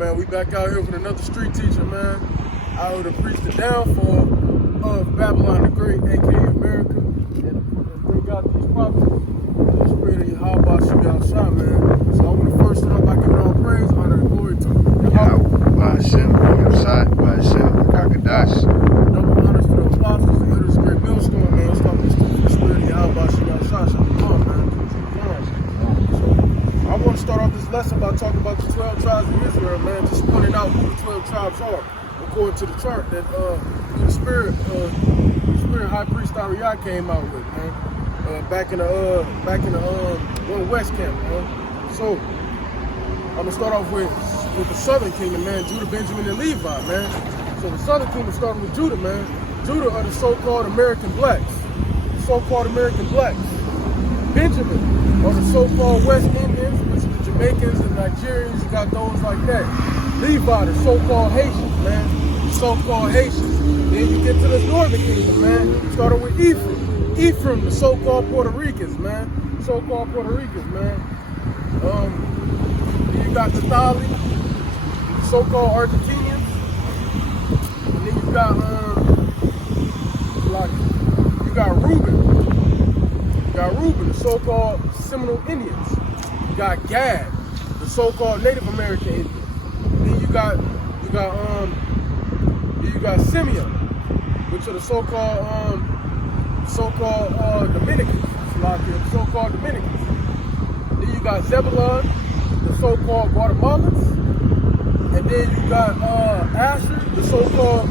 man. We back out here with another street teacher, man. Out here to preach the downfall of Babylon the Great, aka America, and bring out these prophets. The spirit of Yahweh should be outside, man. So I want to first start off by giving all praise, honor, and glory to Yahweh, Hashem, Yahsai, Hashem, Kakadash. Double honors to the apostles and leaders of the great millstone, man. Let's talk this to the spirit of Yahweh should be outside. Shalom, man. I want to start off this lesson by talking about the 12 tribes of Israel, man. Just pointing out who the 12 tribes are, according to the chart that the spirit High Priest Ariah came out with, man. Back in the One West camp, man. So I'm gonna start off with the Southern Kingdom, man. Judah, Benjamin, and Levi, man. So the Southern Kingdom started with Judah, man. Judah are the so-called American blacks. The so-called American blacks. Benjamin are the so-called West Indians, which are the Jamaicans and Nigerians. You got those like that. Levi, the so-called Haitians, man. The so-called Haitians. Then you get to the Northern Kingdom, man. Starting with Ephraim. Ephraim, the so-called Puerto Ricans, man. So-called Puerto Ricans, man. Then you got the Thali, the so-called Argentinians. And then you got Reuben. You got Reuben, the so-called Seminole Indians. You got Gad, the so-called Native American Indians. Then you got Simeon, which are the so-called Dominicans. So-called Dominicans. Then you got Zebulon, the so-called Guatemalans. And then you got Asher, the so-called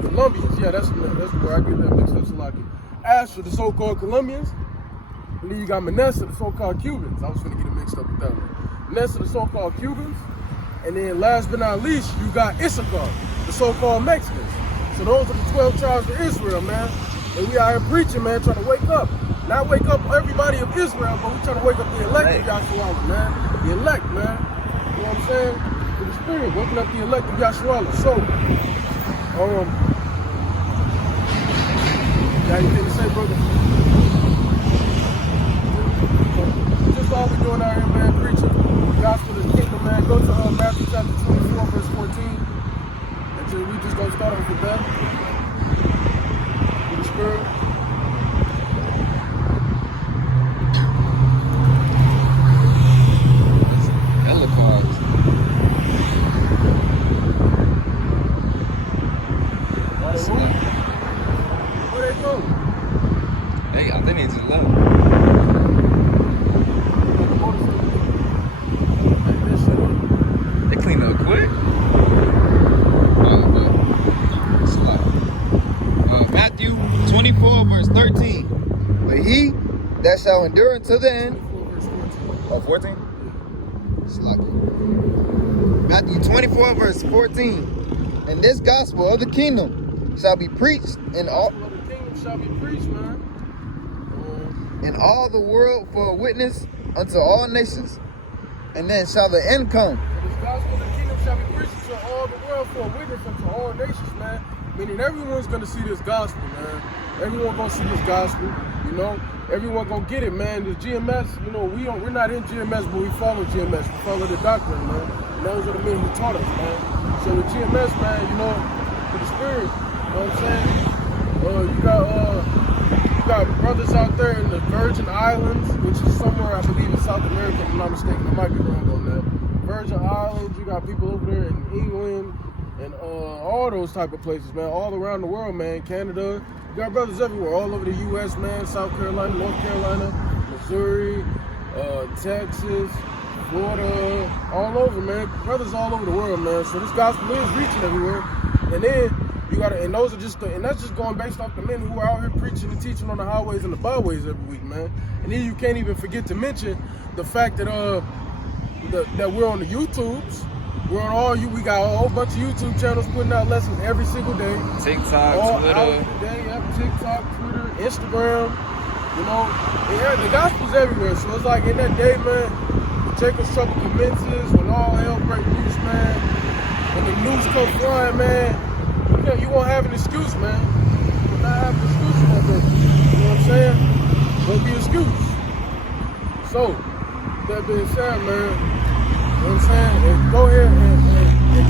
Colombians. Yeah, that's where I get that mixed up. Asher, the so-called Colombians. And then you got Manasseh, the so-called Cubans. I was going to get it mixed up with that one. Manasseh, the so-called Cubans. And then last but not least, you got Issachar, the so-called Mexicans. So those are the 12 tribes of Israel, man. And we out here preaching, man, trying to wake up. Not wake up everybody of Israel, but we trying to wake up the elect of Yahshua, man. The elect, man. You know what I'm saying? To the spirit, waking up the elect of Yahshua. So, got anything to say, brother? So, just all we doing out here, man, preaching the gospel of the kingdom, man. Go to Matthew chapter 24, verse 14. And we just gonna start off with that. With the spirit. Hella cards. Where they go? Hey, I think they just left. They cleaned up quick. Matthew 24, verse 13. But he that shall endure until the end. 14? Sloppy. Matthew 24, verse 14. And this gospel of the kingdom shall be preached in all. In all the world for a witness unto all nations, and then shall the end come. This gospel of the kingdom shall be preached to all the world for a witness unto all nations, man. Meaning everyone's gonna see this gospel, man. Everyone gonna see this gospel, you know. Everyone gonna get it, man. The GMS, you know, we're not in GMS, but we follow GMS. We follow the doctrine, man. And those are the men who taught us, man. So with GMS, man, you know, with the spirit, you know what I'm saying? You got brothers out there in the Virgin Islands, which is somewhere, I believe, in South America, if I'm not mistaken. I might be wrong on that. Virgin Islands, you got people over there in England, and all those type of places, man, all around the world, man. Canada, you got brothers everywhere, all over the U.S., man. South Carolina, North Carolina, Missouri, Texas, Florida, all over, man. Brothers all over the world, man. So this gospel is reaching everywhere. And then you gotta, and those are just, and that's just going based off the men who are out here preaching and teaching on the highways and the byways every week, man. And then you can't even forget to mention the fact that that we're on the YouTubes. We're on all we got a whole bunch of YouTube channels putting out lessons every single day. TikTok, Twitter. TikTok, Twitter, Instagram. You know, the gospel's everywhere. So it's like in that day, man, Jacob's trouble commences, when all hell breaks loose, man. When the news comes flying, man, you won't have an excuse, man. You will not have an excuse on that. You know what I'm saying? Won't be an excuse. So, that being said, man, know what I'm saying? And go ahead and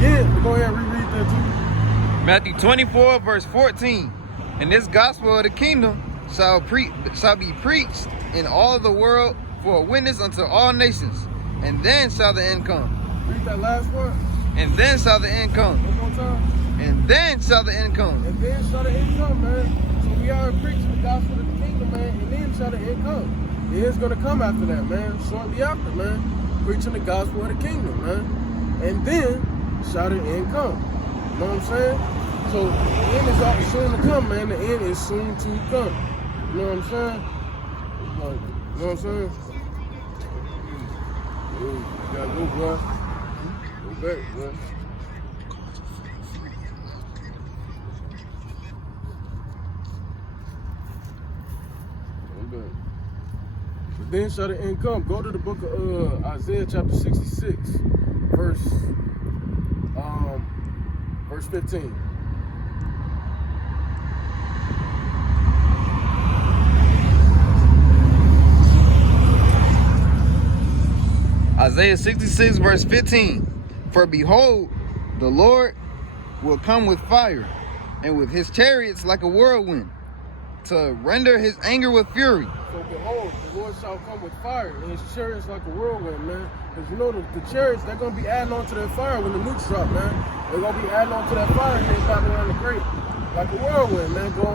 then go ahead and reread that too. Matthew 24, verse 14. And this gospel of the kingdom shall be preached in all the world for a witness unto all nations, and then shall the end come. Read that last one. And then shall the end come. One more time. And then shall the end come. And then shall the end come, man. So we are preaching the gospel of the kingdom, man, and then shall the end come. The end's gonna come after that, man. Shortly after, man. Preaching the gospel of the kingdom, man. And then shall the end come. You know what I'm saying? So the end is soon to come, man. The end is soon to come. You know what I'm saying? Like, you know what I'm saying? You gotta go, bro. Go back, bro. Go back. But then shall the end come. Go to the book of Isaiah chapter 66, verse 15. Isaiah 66, verse 15. For behold, the Lord will come with fire, and with his chariots like a whirlwind, to render his anger with fury. So behold, the Lord shall come with fire, and his chariots like a whirlwind, man. Because you know the chariots, they're going to be adding on to that fire when the nukes drop, man. They're going to be adding on to that fire here in Babylon the Great. Like a whirlwind, man. Go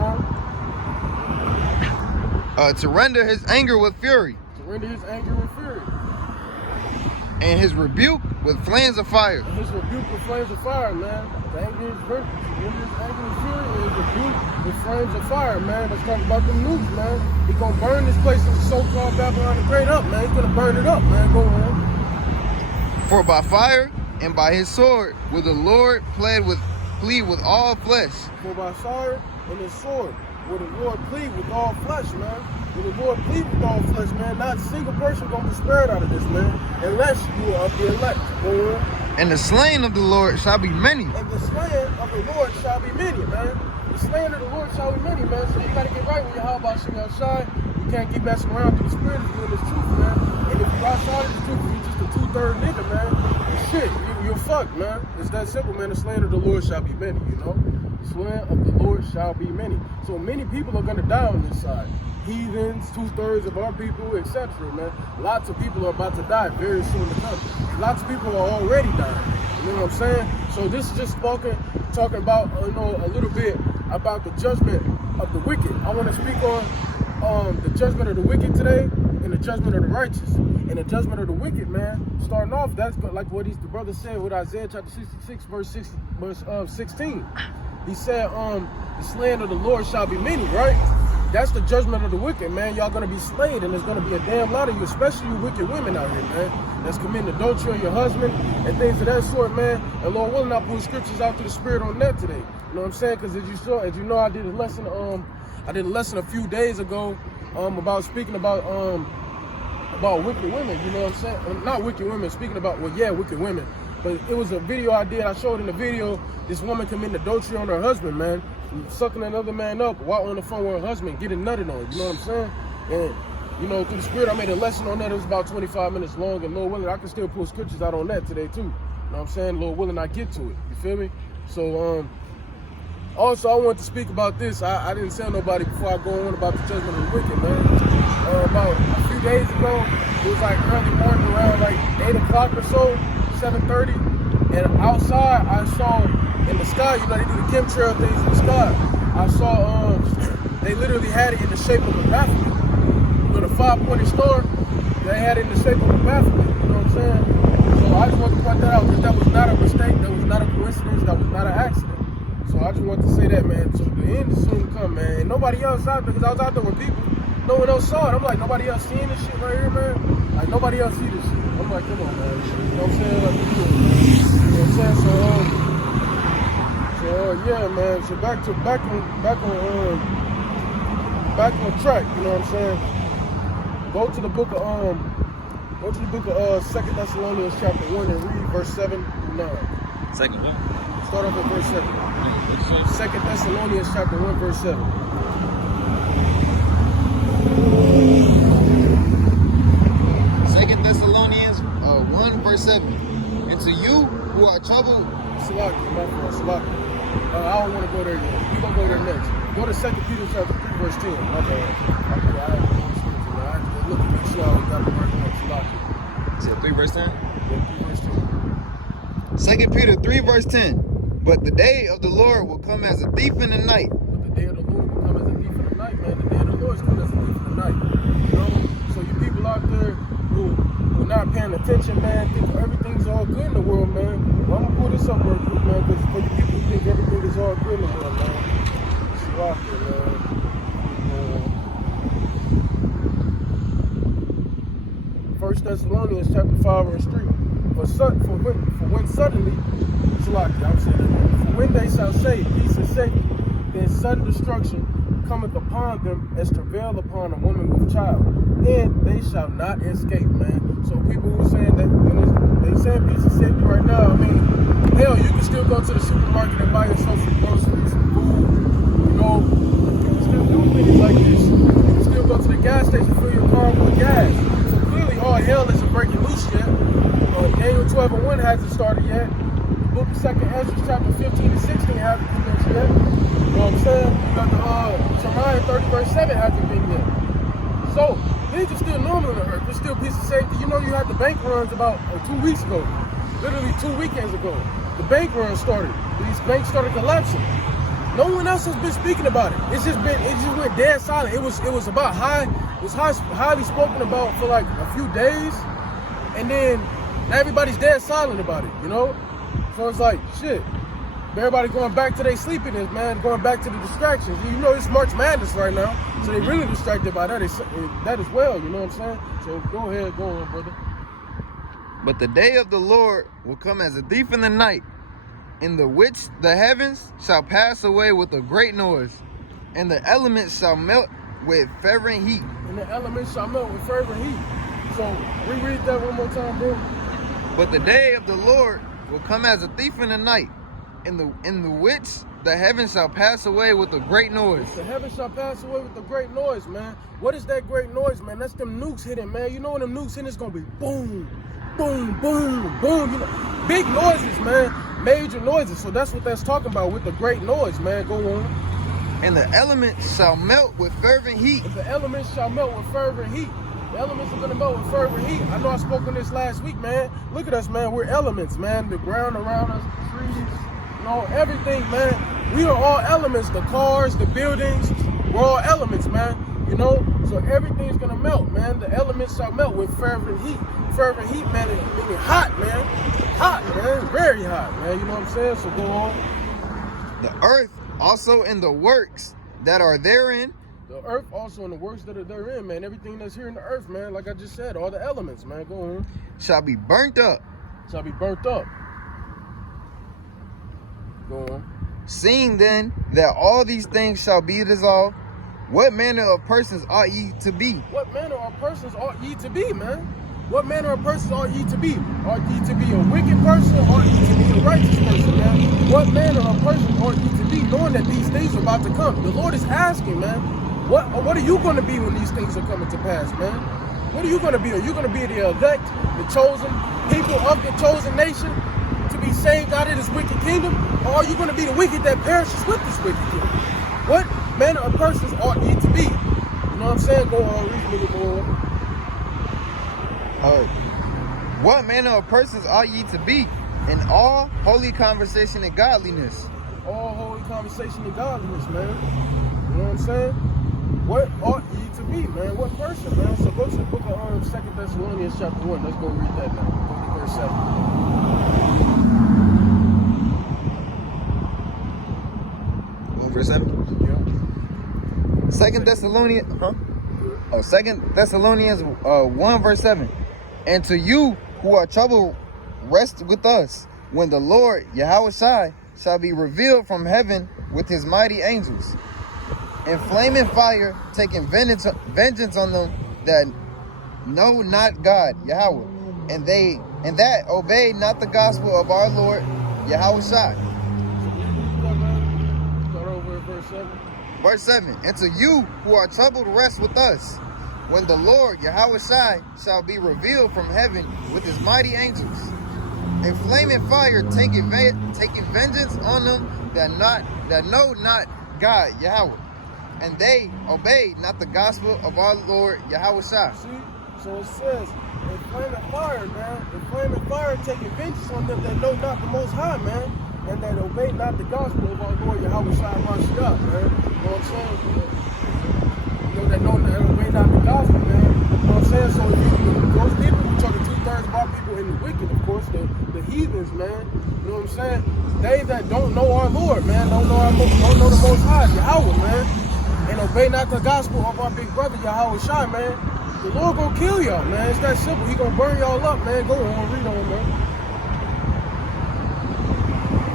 on. To render his anger with fury. To render his anger with fury. And his rebuke with flames of fire. And his rebuke with flames of fire, man. The anger is burnt. His anger is fury, and his rebuke with flames of fire, man. Let's talk about the nukes, man. He's going to burn this place in so-called Babylon the Great up, man. He's going to burn it up, man. Go on. For by fire and by his sword will the Lord plead with all flesh. For by fire and his sword will the Lord plead with all flesh, man. Will the Lord plead with all flesh, man. Not a single person going to be spared out of this, man. Unless you are of the elect. Go on. And the slain of the Lord shall be many. And the slain of the Lord shall be many, man. The slain of the Lord shall be many, man. So you got to get right when you're how about shit outside. You can't keep messing around through the spirit if you're in this truth, man. And if you're outside of the truth, you're just a 2/3 nigga, man. Shit, you're fucked, man. It's that simple, man. The slain of the Lord shall be many, you know? The slain of the Lord shall be many. So many people are going to die on this side. Heathens, 2/3 of our people, etc., man. Lots of people are about to die very soon to come. Lots of people are already dying. You know what I'm saying? So this is just talking about, you know, a little bit about the judgment of the wicked. I want to speak on the judgment of the wicked today and the judgment of the righteous. And the judgment of the wicked, man, starting off, that's like what the brother said with Isaiah chapter 66, verse 16. He said, the slain of the Lord shall be many, right? That's the judgment of the wicked, man. Y'all gonna be slayed, and there's gonna be a damn lot of you, especially you wicked women out here, man, that's committing adultery on your husband and things of that sort, man. And Lord willing, I pull scriptures out to the spirit on that today. You know what I'm saying? Because as you know, I did a lesson a few days ago, about speaking about wicked women. You know what I'm saying? Not wicked women. Speaking about wicked women. But it was a video I did. I showed in the video this woman committing adultery on her husband, man. Sucking another man up while on the phone with her husband, getting nutted on. You know what I'm saying? And, you know, through the spirit, I made a lesson on that. It was about 25 minutes long. And Lord willing, I can still pull scriptures out on that today, too. You know what I'm saying? Lord willing, I get to it. You feel me? So, also, I wanted to speak about this. I didn't tell nobody before I go on about the judgment of the wicked, man. About a few days ago, it was like early morning, around like 8 o'clock or so, 7:30. And outside, I saw in the sky, you know, they do the chemtrail things in the sky. I saw, they literally had it in the shape of a bafflement. You know, the 5-pointed star, they had it in the shape of a bafflement. You know what I'm saying? So I just wanted to point that out because that was not a mistake, that was not a coincidence, that was not an accident. So I just wanted to say that, man. So the end is soon to come, man. And nobody else out there, because I was out there with people. No one else saw it. I'm like, nobody else seeing this shit right here, man? Like, nobody else see this shit. I'm like, come on, man. You know what I'm saying? Like, you know what I'm saying? So, yeah, man. So back on track. You know what I'm saying? Go to the book of 2 Thessalonians chapter 1 and read verse 7 through 9. Second what? Start off at verse 7. 2 Thessalonians chapter 1 verse 7. 1 verse 7. And to you who are troubled. Salaki, my fault, Salaki. I don't want to go there yet. We're going to go there next. Go to 2 Peter chapter 3, verse 10. My bad. I have to look and make sure I got the right one. Salaki. Is it 3 verse 10? Yeah, 3 verse 10. 2 Peter 3 verse 10. But the day of the Lord will come as a thief in the night. But the day of the Lord will come as a thief in the night, man. The day of the Lord is coming as a thief in the night. You know? So you people out there who not paying attention, man, think everything's all good in the world, man. Well, I'm gonna pull this up real quick, man, because for you people who think everything is all good in the world, man. It's rocking, man. First Thessalonians chapter 5 verse 3. For when suddenly, it's like I'm saying, for when they shall say peace and safety, then sudden destruction cometh upon them as travail upon a woman with child, and they shall not escape, man. So people who are saying that when they saying peace and safety right now, I mean, hell, you can still go to the supermarket and buy yourself some groceries, some food, you know, you can still do things like this. You can still go to the gas station, fill your car with gas. So clearly all hell isn't breaking loose yet. Daniel 12:1 hasn't started yet. The book of 2nd Ezra chapter 15 and 16 hasn't commenced yet. You know what I'm saying? You got the Jeremiah 30 verse 7 hasn't been yet. So things are still normal in the earth. There's still peace of safety. You know, you had the bank runs about 2 weeks ago, literally 2 weekends ago. The bank run started. These banks started collapsing. No one else has been speaking about it. It just went dead silent. It was highly spoken about for like a few days, and then everybody's dead silent about it, you know? So it's like, shit. Everybody going back to their sleepiness, man, going back to the distractions. You know, it's March Madness right now, so they really distracted by that as well, you know what I'm saying? So go ahead, go on, brother. But the day of the Lord will come as a thief in the night, in the which the heavens shall pass away with a great noise, and the elements shall melt with fervent heat. And the elements shall melt with fervent heat. So reread that one more time, bro. But the day of the Lord will come as a thief in the night, in the which the heavens shall pass away with a great noise. The heavens shall pass away with a great noise, man. What is that great noise, man? That's them nukes hitting, man. You know when them nukes hitting, it's gonna be boom, boom, boom, boom. You know, big noises, man. Major noises. So that's what that's talking about with the great noise, man. Go on. And the elements shall melt with fervent heat. And the elements shall melt with fervent heat. The elements are gonna melt with fervent heat. I know I spoke on this last week, man. Look at us, man. We're elements, man. The ground around us, the trees, you know, everything, man. We are all elements. The cars, the buildings, we're all elements, man. You know, so everything's gonna melt, man. The elements shall melt with fervent heat. Fervent heat, man, meaning hot, man. Hot, man. Very hot, man. You know what I'm saying? So go on. The earth also in the works that are therein. The earth also in the works that are therein, man. Everything that's here in the earth, man. Like I just said, all the elements, man. Go on. Shall be burnt up. Shall be burnt up. Go on. Seeing then that all these things shall be dissolved, what manner of persons ought ye to be? What manner of persons ought ye to be, man? What manner of persons ought ye to be? Ought ye to be a wicked person, or ought ye to be a righteous person, man? What manner of person ought ye to be, knowing that these things are about to come? The Lord is asking, man, what are you going to be when these things are coming to pass, man? What are you going to be? Are you going to be the elect, the chosen people of the chosen nation to be saved out of this wicked kingdom? Or are you going to be the wicked that perishes with this wicked kingdom? What manner of persons ought ye to be? You know what I'm saying? Go on, read me the Lord. What manner of persons ought ye to be in all holy conversation and godliness? All holy conversation and godliness, man. You know what I'm saying? What ought ye to be, man? What person, man? So go to the book of 2 Thessalonians chapter 1. Let's go read that now. Go to verse 7. Verse 7? Yeah. 2 Thessalonians, 2 Thessalonians 1 verse 7. And to you who are troubled, rest with us, when the Lord, Yahushua, shall be revealed from heaven with his mighty angels, in flaming fire, taking vengeance on them that know not God, Yahweh, and that obey not the gospel of our Lord, Yahushua. Start over at verse 7. Verse 7. And to you who are troubled, rest with us, when the Lord, Yahweh Shai, shall be revealed from heaven with his mighty angels. A flaming fire taking vengeance on them that know not God, Yahweh. And they obeyed not the gospel of our Lord, Yahweh Shai. See? So it says, a flaming fire, man. A flaming fire taking vengeance on them that know not the Most High, man. And that obey not the gospel of our Lord, Yahweh Shai, man. You know what I'm saying? You know, that obey not the gospel, man. You know what I'm saying? So those people, we're talking 2/3 of our people in the wicked, of course, the heathens, man. You know what I'm saying? They that don't know our Lord, man, don't know the Most High, Yahweh, man. And obey not the gospel of our big brother, Yahweh Shai, man. The Lord gonna kill y'all, man. It's that simple. He gonna burn y'all up, man. Go on, read on, man.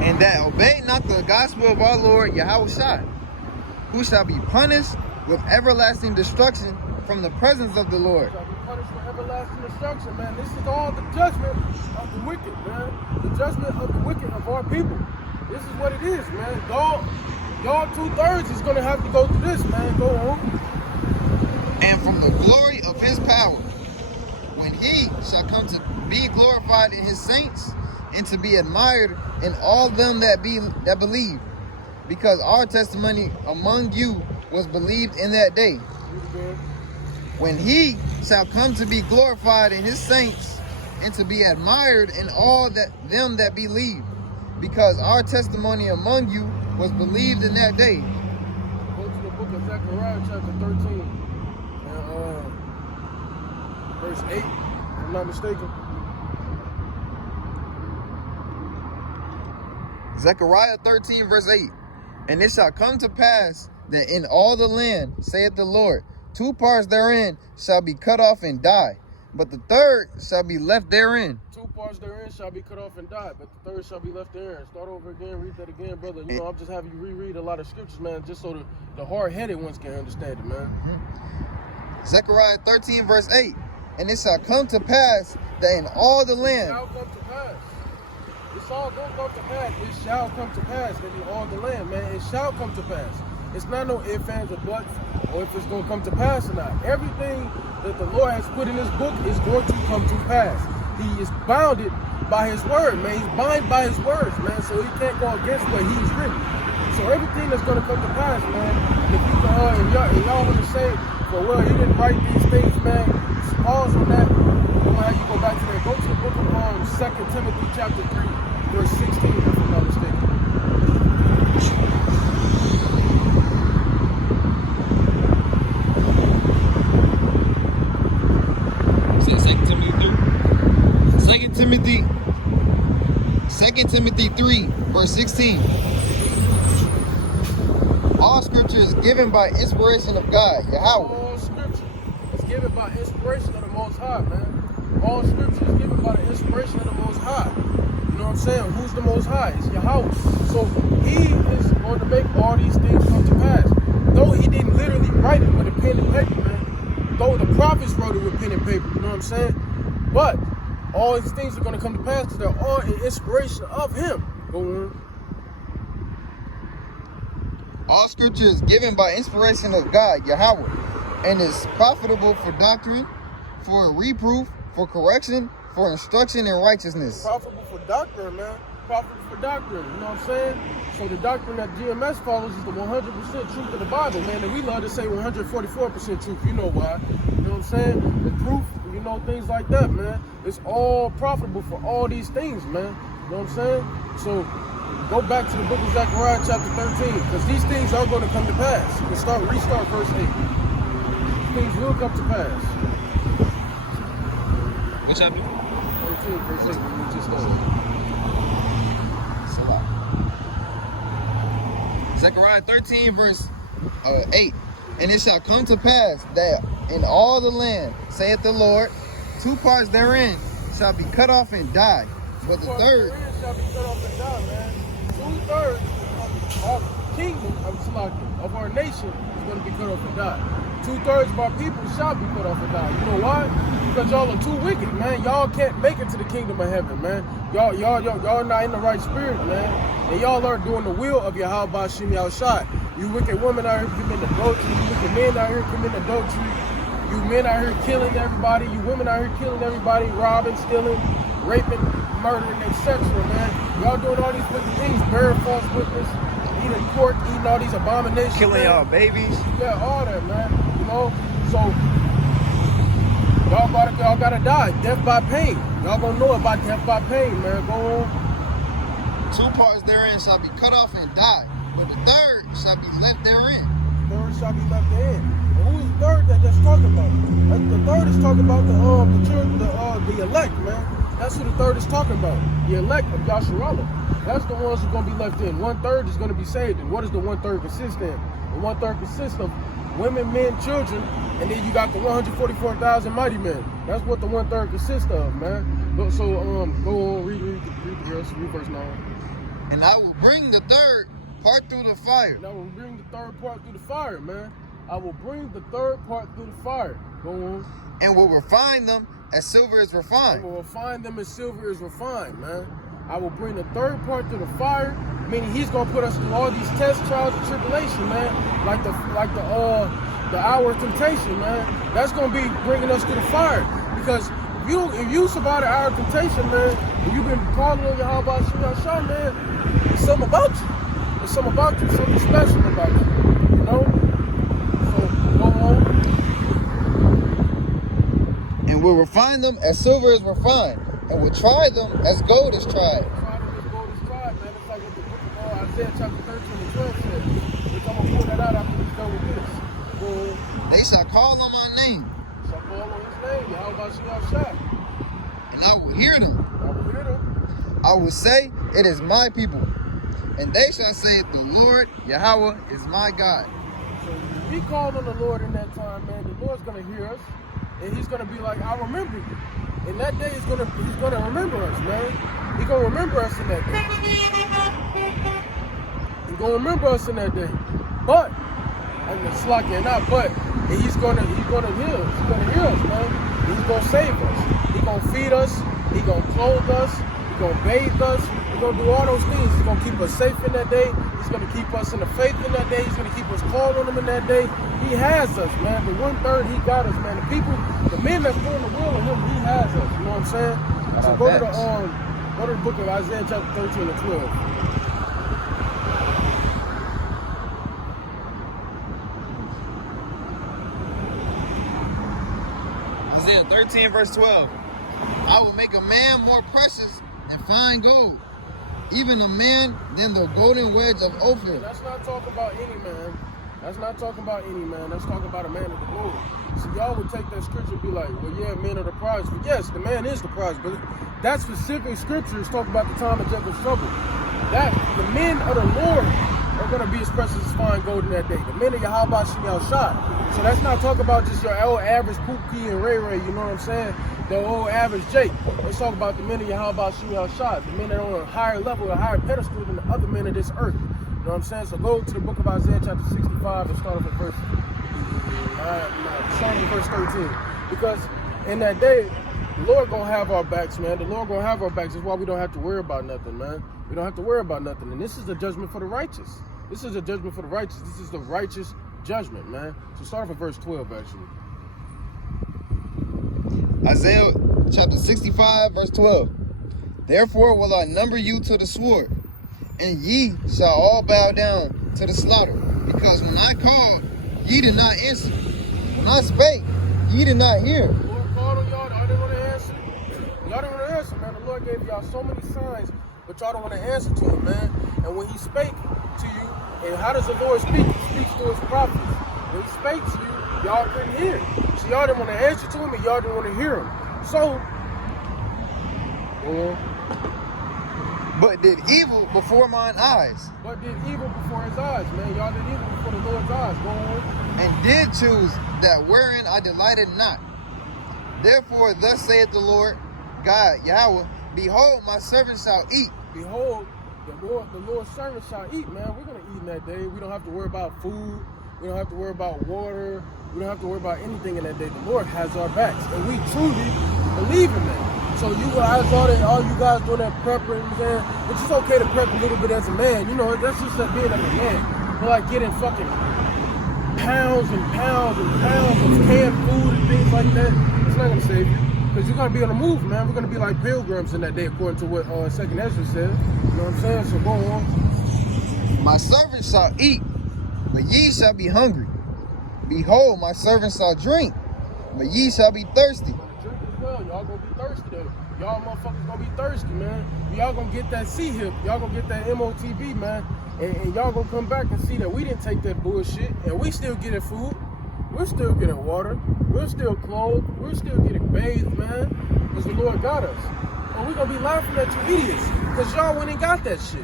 And that obey not the gospel of our Lord, Yahweh Shai, who shall be punished with everlasting destruction from the presence of the Lord. Shall be punished with everlasting destruction, man. This is all the judgment of the wicked, man. The judgment of the wicked of our people. This is what it is, man. Y'all 2/3 is gonna have to go through this, man. Go on. And from the glory of his power, when he shall come to be glorified in his saints, and to be admired in all them that believe, because our testimony among you was believed in that day. When he shall come to be glorified in his saints, and to be admired in all them that believe, because our testimony among you was believed in that day. Go to the book of Zechariah, chapter 13, and verse 8, if I'm not mistaken. Zechariah 13, verse 8. And it shall come to pass that in all the land, saith the Lord, 2 parts therein shall be cut off and die, but the third shall be left therein. 2 parts therein shall be cut off and die, but the third shall be left therein. Start over again, read that again, brother. You know, I'm just having you reread a lot of scriptures, man, just so the hard-headed ones can understand it, man. Zechariah 13, verse 8. And it shall come to pass that in all the land. It shall come to pass. It's all going to come to pass. It shall come to pass that in all the land, man. It shall come to pass. It's not no ifs, ands, or buts, or if it's going to come to pass or not. Everything that the Lord has put in his book is going to come to pass. He is bounded by his word, man. He's bound by his words, man. So he can't go against what he's written. So everything that's going to come to pass, man. If you can, and y'all want to say, well, he didn't write these things, man. Pause on that. I'm going to have you go back to that. Go to the book of 2 Timothy chapter 3, verse 16, if I'm not mistaken. Second Timothy 3, verse 16. All scripture is given by inspiration of God, Yahweh. All scripture is given by inspiration of the Most High, man. All scripture is given by the inspiration of the Most High. You know what I'm saying? Who's the Most High? It's Yahweh. So he is going to make all these things come to pass. Though he didn't literally write it with a pen and paper, man. Though the prophets wrote it with pen and paper, you know what I'm saying? But all these things are going to come to pass because they're all in inspiration of him. Go on. All scripture is given by inspiration of God, Yahweh, and is profitable for doctrine, for reproof, for correction, for instruction in righteousness. Profitable for doctrine, man. Profitable for doctrine, you know what I'm saying? So the doctrine that GMS follows is the 100% truth of the Bible, man. And we love to say 144% truth. You know why. You know what I'm saying? The proof, you know, things like that, man. It's all profitable for all these things, man. You know what I'm saying? So go back to the book of Zechariah chapter 13, because these things are going to come to pass. Restart verse 8. These things will come to pass. What chapter? 13, verse 8, when we just started. Zechariah 13, verse 8. And it shall come to pass that in all the land, saith the Lord, 2 parts therein shall be cut off and die, but the third shall be cut off and die, man. 2/3 of the kingdom of our nation is going to be cut off and die. 2/3 of our people shall be cut off and die. You know why? Because y'all are too wicked, man. Y'all can't make it to the kingdom of heaven, man. Y'all not in the right spirit, man. And y'all are doing the will of Yahweh Shimi Al Shai. You wicked women out here committing adultery. You wicked men out here committing adultery. You men out here killing everybody. You women out here killing everybody, robbing, stealing, raping, murdering, etc. Man, y'all doing all these wicked things, bearing false witness, eating pork, eating all these abominations, Killing man. y'all babies. Yeah, all that, man. You know, so y'all gotta die. Death by pain. Y'all gonna know about death by pain, man. Go on. 2 parts therein shall be cut off and die, but the third shall be left therein. Third shall be left in. And who is the third that's talking about? The third is talking about the children, the elect, man. That's who the third is talking about. The elect of Yasharallah. That's the ones who are gonna be left in. 1/3 is gonna be saved. And what does the 1/3 consist in? The 1/3 consists of women, men, children, and then you got the 144,000 mighty men. That's what the 1/3 consists of, man. So go on, read verse 9. And I will bring the third part through the fire. And I will bring the third part through the fire, man. I will bring the third part through the fire. Go on. And will refine them as silver is I refined. will refine them as silver is refined, man. I will bring the third part through the fire, meaning he's gonna put us through all these tests, trials, and tribulation, man. Like the hour of temptation, man. That's gonna be bringing us to the fire. Because if you survive the hour of temptation, man, and you've been calling on Yahweh Shah, man, there's something about you. There's something about you, something special about you. You know? So go on. And will refine them as silver is refined, and will try them as gold is tried. Try them as gold is tried, man. It's like what the book of Isaiah chapter 13 and 12 says. Which I'm gonna pull that out after we're done with this. Well, They shall call on my name, shall call on his name, Yahweh Shah. and I will hear them. I will hear them. I will say, it is my people. And they shall say, the Lord, Yahweh, is my God. So if we call on the Lord in that time, man, the Lord's gonna hear us, and he's gonna be like, I remember you. And that day he's gonna remember us, man. He's gonna remember us in that day. He's gonna remember us in that day. But, and it's lucky or not, but and he's gonna heal us. He's gonna heal us, man. He's gonna save us. He's gonna feed us. He's gonna clothe us. He's gonna bathe us. He's gonna do all those things. He's gonna keep us safe in that day. He's gonna keep us in the faith in that day. He's gonna keep us called on him in that day. He has us, man. The 1/3, he got us, man. The people, the men that's doing the will of him, he has us. You know what I'm saying? So go to the book of Isaiah chapter 13 and 12. Isaiah 13 verse 12. I will make a man more precious than fine gold, even a man than the golden wedge of Ophir. That's not talking about any man. That's not talking about any man. That's talking about a man of the Lord. So y'all would take that scripture and be like, well, yeah, men are the prize. But yes, the man is the prize. But that specific scripture is talking about the time of Jacob's trouble. That the men of the Lord are going to be as precious as fine gold in that day. The men of Yahweh Shah. So that's not talking about just your old average Pookie and Ray Ray, you know what I'm saying? The old average Jake. Let's talk about the men of Yahweh Shah. The men that are on a higher level, a higher pedestal than the other men of this earth. You know what I'm saying? So go to the book of Isaiah chapter 65 and start off at verse 13. Because in that day, the Lord gonna have our backs, man. The Lord gonna have our backs. That's why we don't have to worry about nothing, man. We don't have to worry about nothing. And this is the judgment for the righteous. This is a judgment for the righteous. This is the righteous judgment, man. So start off at verse 12, actually. Isaiah chapter 65 verse 12. Therefore will I number you to the sword, and ye shall all bow down to the slaughter. Because when I called, ye did not answer. When I spake, ye did not hear. The Lord called on y'all, y'all didn't want to answer. Y'all didn't want to answer, man. The Lord gave y'all so many signs, but y'all don't want to answer to him, man. And when he spake to you, and how does the Lord speak? He speaks to his prophets. When he spake to you, y'all couldn't hear. So y'all didn't want to answer to him, and y'all didn't want to hear him. So, but did evil before mine eyes, but did evil before his eyes, man. Y'all did evil before the Lord's eyes. Go on. and did choose that wherein I delighted not. Therefore thus saith the Lord God, Yahweh, behold, my servant shall eat. Behold, the Lord's servant shall eat, man. We're going to eat in that day. We don't have to worry about food. We don't have to worry about water. We don't have to worry about anything in that day. The Lord has our backs, and we truly believe in that. So you guys, all you guys doing that prepping, man, which is okay to prep a little bit as a man. You know, that's just that being as a man. But like getting fucking pounds and pounds and pounds of canned food and things like that, it's not gonna save you. Because you're gonna be on the move, man. We're gonna be like pilgrims in that day, according to what 2nd Ezra says. You know what I'm saying? So go on. My servants shall eat, but ye shall be hungry. Behold, my servants shall drink, but ye shall be thirsty. Drink as well. Y'all gonna be thirsty though. Y'all motherfuckers gonna be thirsty, man. Y'all gonna get that C-hip. Y'all gonna get that MOTB, man. And y'all gonna come back and see that we didn't take that bullshit. And we still getting food. We're still getting water. We're still clothed. We're still getting bathed, man. Because the Lord got us. And we're gonna be laughing at you idiots. Because y'all went and got that shit.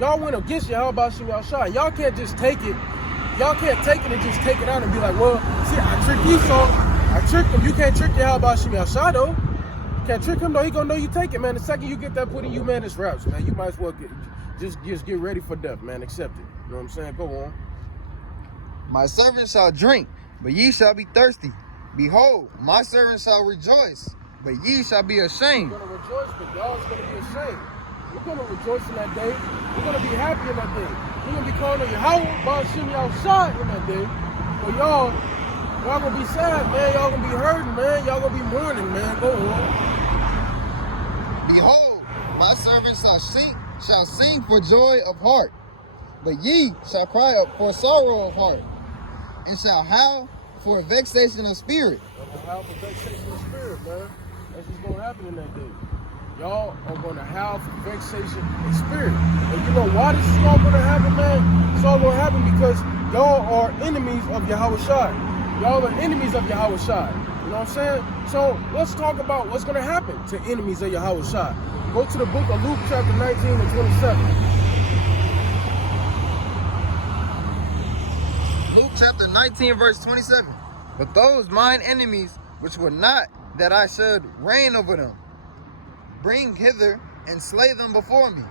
Y'all went against your how about you outside. Y'all can't just take it. Y'all can't take it and just take it out and be like, well, see, I tricked you, so I tricked him. You can't trick your how about you outside though. You can't trick him though. He gonna know you take it, man. The second you get that put in you, man, it's raps, man. You might as well just get ready for death, man. Accept it. You know what I'm saying? Go on. My servants shall drink, but ye shall be thirsty. Behold, my servants shall rejoice, but ye shall be ashamed. We're gonna rejoice, but y'all's gonna be ashamed. We're gonna rejoice in that day. We're gonna be happy in that day. We're gonna be calling on Yahweh, Bashim outside in that day. But y'all gonna be sad, man. Y'all gonna be hurting, man. Y'all gonna be mourning, man. Go on. Behold, my servants shall sing for joy of heart, but ye shall cry up for sorrow of heart, and shall howl for vexation of spirit. Howl for vexation of spirit, man. That's what's gonna happen in that day. Y'all are gonna howl for vexation of spirit. And you know why this is all gonna happen, man? It's all gonna happen because y'all are enemies of Yahweh Shai. Y'all are enemies of Yahweh Shai. You know what I'm saying? So let's talk about what's gonna happen to enemies of Yahweh Shai. Go to the book of Luke chapter 19 and 27. Luke chapter 19 verse 27. But those mine enemies, which were not that I should reign over them, bring hither and slay them before me.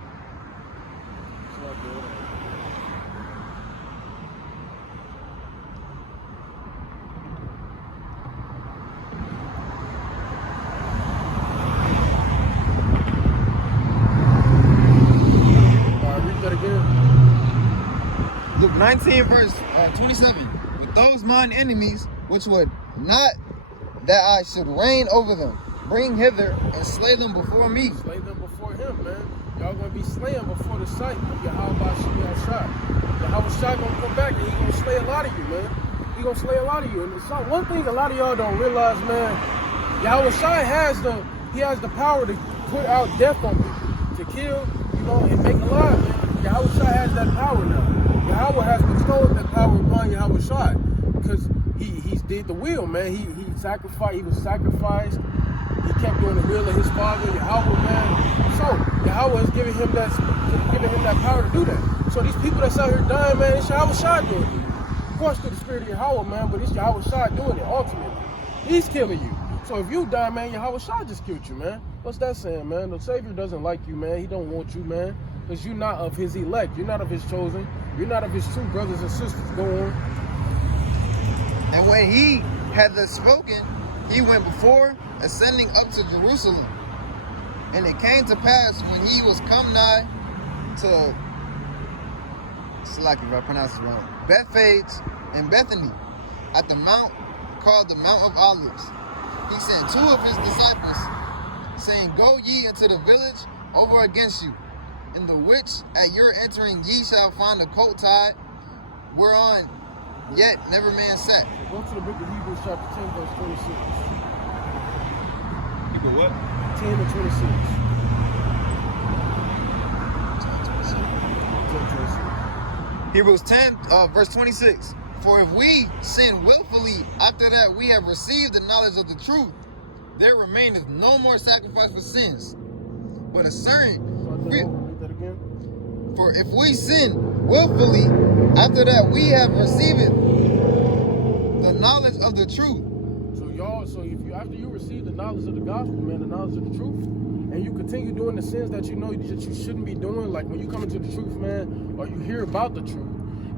Read that again. Luke 19 verse 27. But those mine enemies, which would not that I should reign over them, bring hither and slay them before me. Slay them before him, man. Y'all gonna be slaying before the sight of Yahweh Bashim Shai. Yahweh Shai gonna come back and he gonna slay a lot of you, man. He gonna slay a lot of you. And it's one thing a lot of y'all don't realize, man. Yahweh Shai has the power to put out death on people, to kill, you know, and make alive, man. Yahweh Shai has that power now. Yahweh has bestowed that power upon Yahweh Shai because he did the will, man. He sacrificed. He was sacrificed. He kept doing the will of his father, Yahweh, man. So Yahweh has given him that power to do that. So these people that's out here dying, man, it's Yahweh Shai doing it. Of course, through the spirit of Yahweh, man, but it's Yahweh Shai doing it ultimately. He's killing you. So if you die, man, Yahweh Shai just killed you, man. What's that saying, man? The Savior doesn't like you, man. He don't want you, man, because you're not of his elect. You're not of his chosen. You're not of his true brothers and sisters. Go on. And when he had thus spoken, he went before, ascending up to Jerusalem. And it came to pass when he was come nigh to, select if I pronounce it wrong, Bethphage and Bethany, at the mount called the Mount of Olives. He sent two of his disciples, saying, Go ye into the village over against you, in the which at your entering ye shall find a colt tied, whereon yet never man sat. Go to the book of Hebrews chapter 10, verse 26. Hebrew what? 10 and 26. 10 Hebrews 10, verse 26. For if we sin willfully after that we have received the knowledge of the truth, there remaineth no more sacrifice for sins, but a certain. Read that again. For if we sin willfully after that we have received the knowledge of the truth. So if you after you receive the knowledge of the gospel, man, the knowledge of the truth, and you continue doing the sins that you know that you shouldn't be doing, like when you come into the truth, man, or you hear about the truth,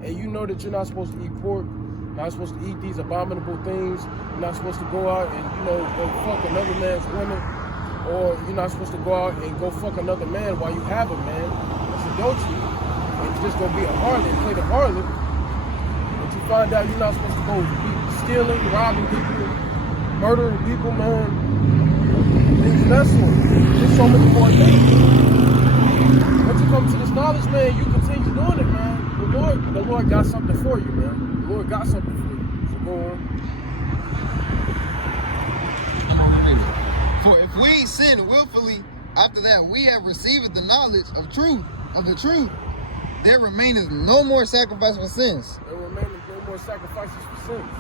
and you know that you're not supposed to eat pork, not supposed to eat these abominable things, you're not supposed to go out and, you know, go fuck another man's woman, or you're not supposed to go out and go fuck another man while you have a man. That's adultery. And you're just gonna be a harlot, play the harlot. But you find out you're not supposed to go stealing, robbing people, murdering people, man. Things of that sort. There's so many more things. Once you come to this knowledge, man, you continue doing it, man. The Lord got something for you, man. The Lord got something for you. So go on. For if we ain't sinned willfully, after that we have received the knowledge of the truth, there remaineth no more sacrifice for sins. There remaineth no more sacrifices for sins.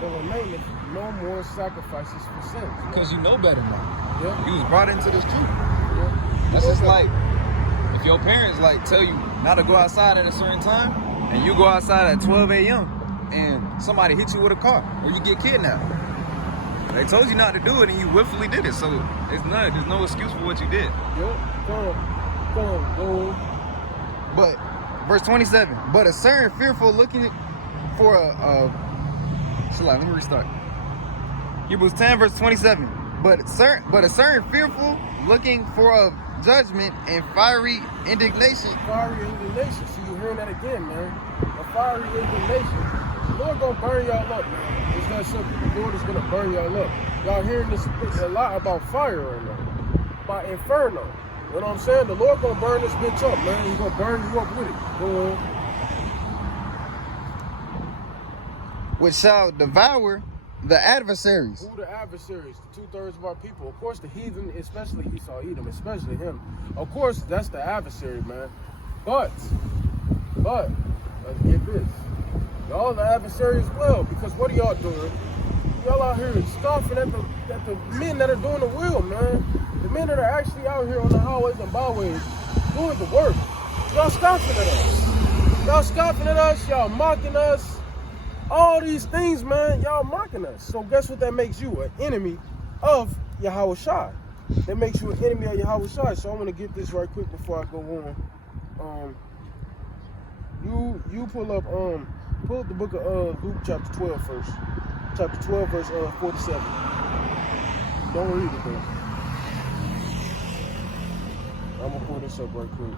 There remaineth no more sacrifices for sins. Because you know better now. Yeah. You was brought into this truth. Yeah. That's just like if your parents like tell you not to go outside at a certain time, and you go outside at 12 a.m. and somebody hits you with a car, or you get kidnapped. They told you not to do it, and you willfully did it. So there's no excuse for what you did. Yep. Go on. But verse 27. But a certain fearful looking for let me restart. Hebrews 10 verse 27. But a certain fearful looking for a judgment and fiery indignation. Fiery indignation. See, you hearing that again, man. A fiery indignation. The Lord gonna burn y'all up, man. It's that simple. The Lord is gonna burn y'all up. Y'all hearing this a lot about fire right now. About inferno. You know what I'm saying? The Lord gonna burn this bitch up, man. He's gonna burn you up with it. Go on. Which shall devour the adversaries. Who the adversaries? The 2/3 of our people. Of course, the heathen, especially Esau, Edom, especially him. Of course, that's the adversary, man. But, let's get this. Y'all the adversary as well, because what are y'all doing? Y'all out here scoffing at the men that are doing the will, man. The men that are actually out here on the highways and byways doing the work. Y'all scoffing at us. Y'all scoffing at us. Y'all mocking us. All these things, man, y'all mocking us. So guess what that makes you? An enemy of Yahweh Shai. That makes you an enemy of Yahweh Shai. So I'm going to get this right quick before I go on. You pull up the book of Luke chapter 12 first. Chapter 12 verse 47. Don't read it though. I'm going to pull this up right quick.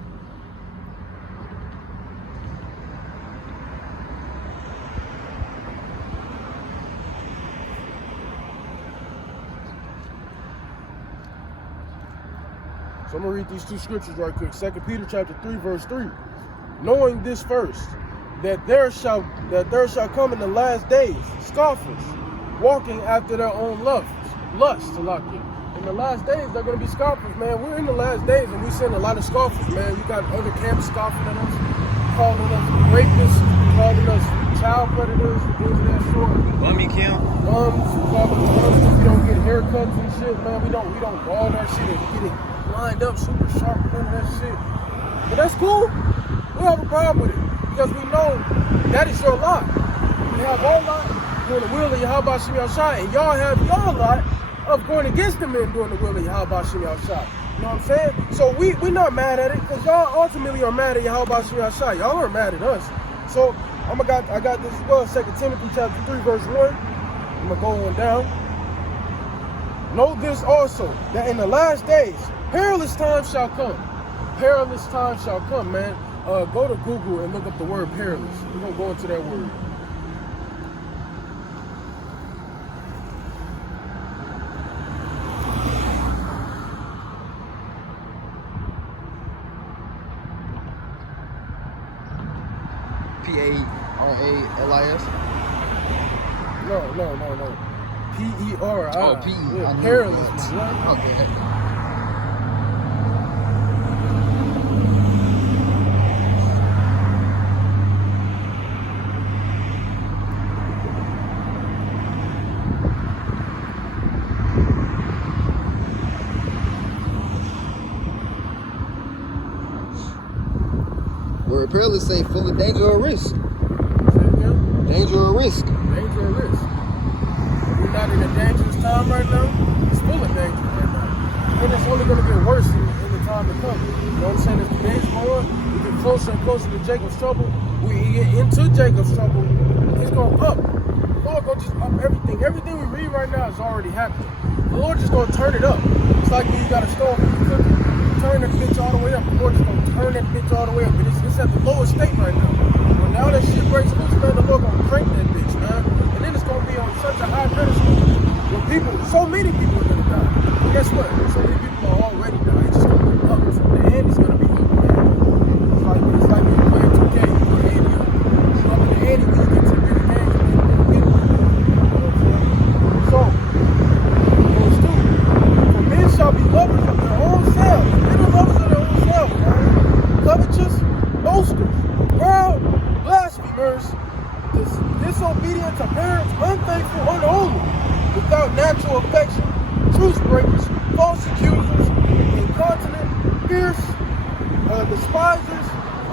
So I'm going to read these two scriptures right quick. 2 Peter chapter 3 verse 3. Knowing this first, that there shall come in the last days scoffers, walking after their own lust to lock you. In the last days, they're going to be scoffers, man. We're in the last days, and we're seeing a lot of scoffers, man. You got other camps scoffing at us, calling us rapists, calling us child predators, things of that sort. Bummy camp. Calling us if we don't get haircuts and shit, man. We don't ball that shit and get it lined up super sharp, none of that shit. But that's cool. We have a problem with it because we know that is your lot. We have our lot doing the will of Yahweh Shem Yahshai, and y'all have your lot of going against the men doing the will of Yahweh Shem Yahshai. You know what I'm saying? So we're not mad at it because y'all ultimately are mad at Yahweh Shem Yahshai. Y'all are mad at us. So I got this as well. 2 Timothy chapter 3 verse 1. I'm gonna go on down. Know this also, that in the last days perilous times shall come. Perilous times shall come, man. Go to Google and look up the word perilous. We're going to go into that word. P-A-R-A-L-I-S? No. P-E-R-I. Oh, P. Yeah, perilous. Okay. Where perilous say full of danger or risk. Danger or risk. Danger or risk. We're not in a dangerous time right now. It's full of danger right now. And it's only going to get worse in the time to come. You know what I'm saying? As the days go on, we get closer and closer to Jacob's trouble. We get into Jacob's trouble. It's going up. The Lord going to just up everything. Everything we read right now is already happening. The Lord just going to turn it up. It's like when you got a stove and you cook it. Turn that bitch all the way up. The Lord just gonna turn that bitch all the way up. And it's at the lowest state right now. When all that shit breaks loose, man, the Lord gonna crank unto parents unfaithful, unholy, without natural affection, truce breakers, false accusers, incontinent, fierce, despisers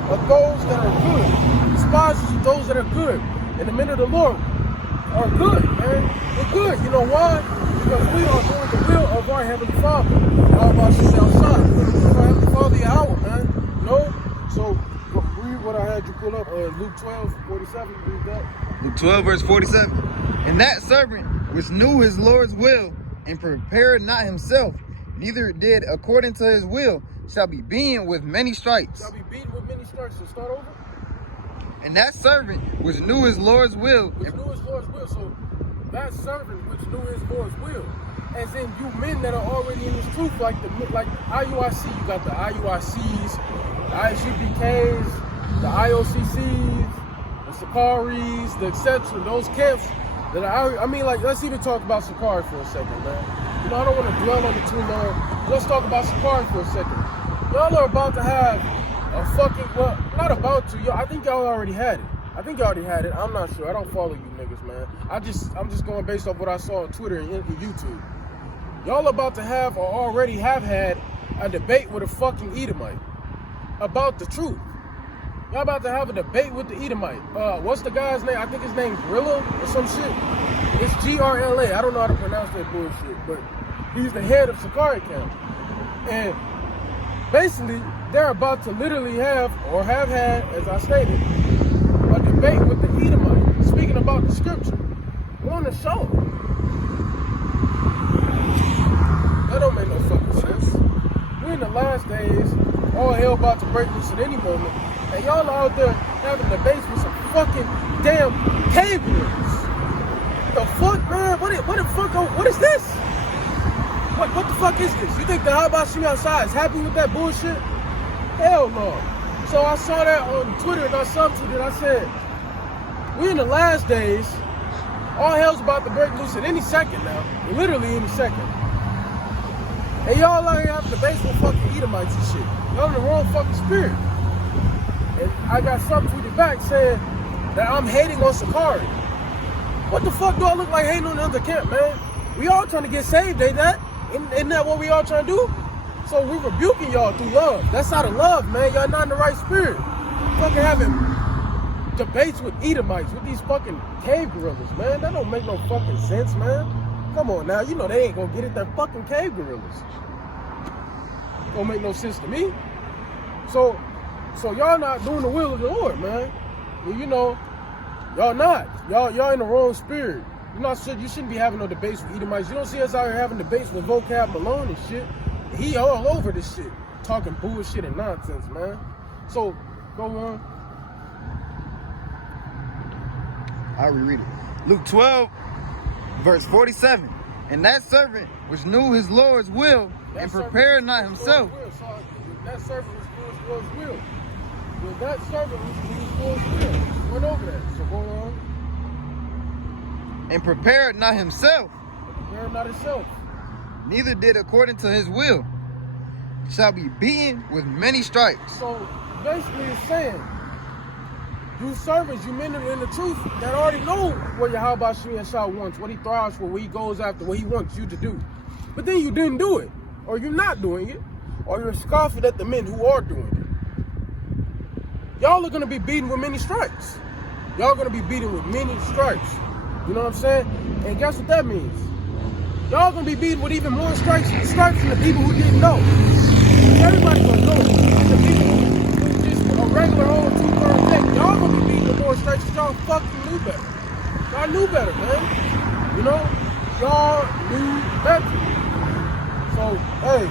of those that are good. Despisers of those that are good. And the men of the Lord are good, man. They're good. You know why? Because we are doing the will of our Heavenly Father. How about you outside? Our Heavenly Father, Yahweh, man. You know? So, read what I had you pull up. Luke 12:47. Read that. Luke 12, verse 47. And that servant which knew his Lord's will and prepared not himself, neither did according to his will, shall be beaten with many stripes. Shall be beaten with many stripes. So start over. And that servant which knew his Lord's will. Which knew his Lord's will. So that servant which knew his Lord's will. As in you men that are already in this truth, like IUIC, you got the IUICs, the ISUPKs, the IOCCs, the Sakaris, the etc. Those camps that I mean, like, let's even talk about Sakari for a second, man. You know, I don't want to dwell on it too long. Let's talk about Sakari for a second. Y'all are about to have a fucking, well, not about to, I think y'all already had it. I think y'all already had it. I'm not sure. I don't follow you niggas, man. I'm just going based off what I saw on Twitter and YouTube. Y'all about to have or already have had a debate with a fucking Edomite about the truth. Y'all about to have a debate with the Edomite. What's the guy's name? I think his name's Grilla or some shit. It's GRLA. I don't know how to pronounce that bullshit, but he's the head of Sakari Camp. And basically, they're about to literally have, or have had, as I stated, a debate with the Edomite, speaking about the scripture. On the show. That don't make no fucking sense. We're in the last days, all hell about to break loose at any moment, and y'all are out there having debates with some fucking damn cavemen. The fuck, man? What is this? What the fuck is this? You think the How About Shimmy outside is happy with that bullshit? Hell no. So I saw that on Twitter and I subtweeted. I said, we're in the last days. All hell's about to break loose at any second now. Literally any second. And y'all out here having debates with fucking Edomites and shit. Y'all in the wrong fucking spirit. And I got subtweeted back saying that I'm hating on Sakari. What the fuck do I look like hating on the other camp, man? We all trying to get saved, ain't that? Isn't that what we all trying to do? So we rebuking y'all through love. That's out of love, man. Y'all not in the right spirit. Fucking having debates with Edomites, with these fucking cave gorillas, man. That don't make no fucking sense, man. Come on now, you know they ain't gonna get it, they're fucking cave gorillas. Don't make no sense to me. So y'all not doing the will of the Lord, man. Well, you know, y'all not. Y'all in the wrong spirit. You shouldn't be having no debates with Edomites. You don't see us out here having debates with Vocab Malone and shit. He all over this shit, talking bullshit and nonsense, man. So, go on. I'll reread it. Luke 12, verse 47. And that servant which knew his Lord's will and prepared not himself. That servant was knew his Lord's will. Well, that servant was knew his Lord's will. Went over that. So, go on. And prepared not himself. Prepared not himself. Neither did according to his will, shall be beaten with many stripes. So basically it's saying, you servants, you men in the truth that already know what your How About Shimmy and Shah wants, what he thrives for, what he goes after, what he wants you to do. But then you didn't do it, or you're not doing it, or you're scoffing at the men who are doing it. Y'all are going to be beaten with many stripes. Y'all going to be beaten with many stripes. You know what I'm saying? And guess what that means? Y'all gonna be beaten with even more stripes than the people who didn't know. Everybody gonna know. The people who just a regular old 2-third deck, y'all gonna be beaten with more stripes because y'all fucking knew better. Y'all knew better, man. You know? Y'all knew better. So, hey,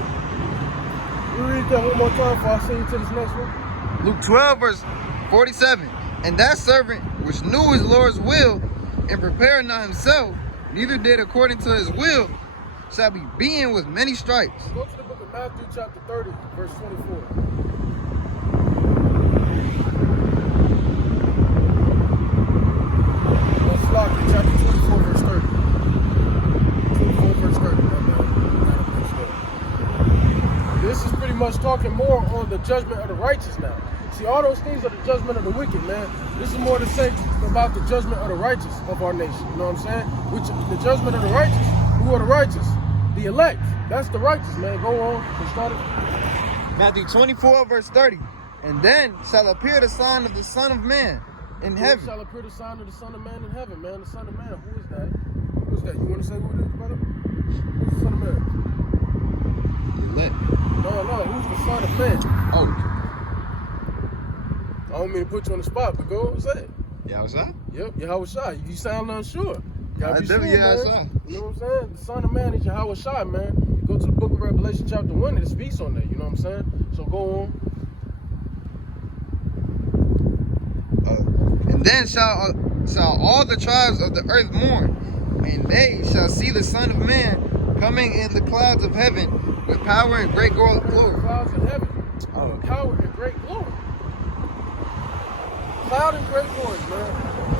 you read that one more time before I send you to this next one. Luke 12, verse 47. And that servant which knew his Lord's will and prepared not himself, neither did according to his will, shall be beaten with many stripes. Go to the book of Matthew chapter 30, verse 24. Let's lock it, chapter 24, verse 30. 24, verse 30. This is pretty much talking more on the judgment of the righteous now. See, all those things are the judgment of the wicked, man. This is more to say about the judgment of the righteous of our nation. You know what I'm saying? Which the judgment of the righteous. Who are the righteous? The elect. That's the righteous, man. Go on. Get started. Matthew 24, verse 30. And then shall appear the sign of the Son of Man in heaven. Shall appear the sign of the Son of Man in heaven, man. The Son of Man. Who is that? Who is that? You want to say who it is, brother? Who's the Son of Man? Elect. No. Who's the Son of Man? Oh. I don't mean to put you on the spot, but go and say it. Yahweh? Yep, Yahweh Shai. You sound unsure. You gotta be sure, definitely man. Yahweh. You know what I'm saying? The Son of Man is Yahweh Shai, man. You go to the book of Revelation chapter 1, it speaks on that. You know what I'm saying? So go on. And then shall all the tribes of the earth mourn, and they shall see the Son of Man coming in the clouds of heaven with power and great glory. Clouds of heaven. With power and great glory. Cloud and great glory, man.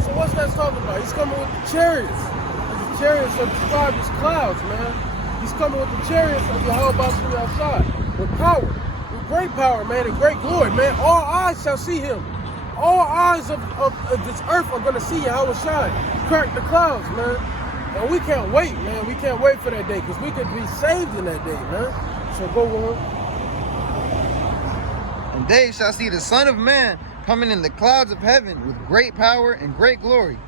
So what's that talking about? He's coming with the chariots. And the chariots are described as clouds, man. He's coming with the chariots of Yahweh outside. With power. With great power, man, and great glory, man. All eyes shall see him. All eyes of this earth are going to see Yahweh shine. Crack the clouds, man. And we can't wait, man. We can't wait for that day because we could be saved in that day, man. So go on. And they shall see the Son of Man coming in the clouds of heaven with great power and great glory.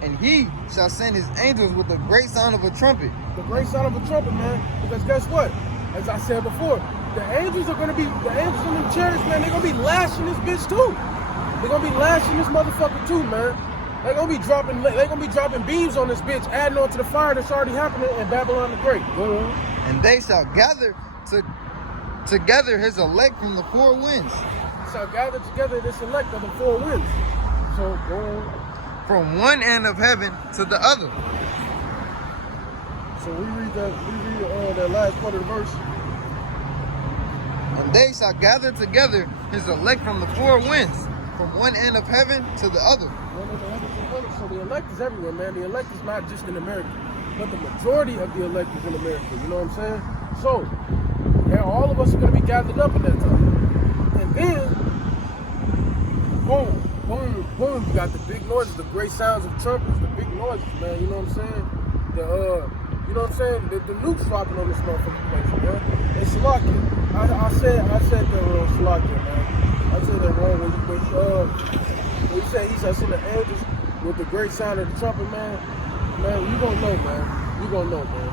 And he shall send his angels with the great sound of a trumpet. The great sound of a trumpet, man. Because guess what? As I said before, the angels in the chariots, man, they're going to be lashing this bitch too. They're going to be lashing this motherfucker too, man. They're going to be dropping beams on this bitch, adding on to the fire that's already happening in Babylon the Great. Go on. And they shall gather together his elect from the four winds. Shall gather together this elect of the four winds. So go on. From one end of heaven to the other. So we read that last part of the verse. And they shall gather together his elect from the four winds, from one end of heaven to the other. So the elect is everywhere, man. The elect is not just in America, but the majority of the elect is in America. You know what I'm saying? So, yeah, all of us are going to be gathered up at that time. And then, boom, boom, boom, you got the big noises, the great sounds of trumpets, the big noises, man. You know what I'm saying? You know what I'm saying? The nukes dropping on this motherfucking place, man. And Salakia. I said that wrong, Salakia, man. I said that wrong when you say he shall send the angels with the great sound of the trumpet, man. Man, you gonna know, man. You gonna know, man.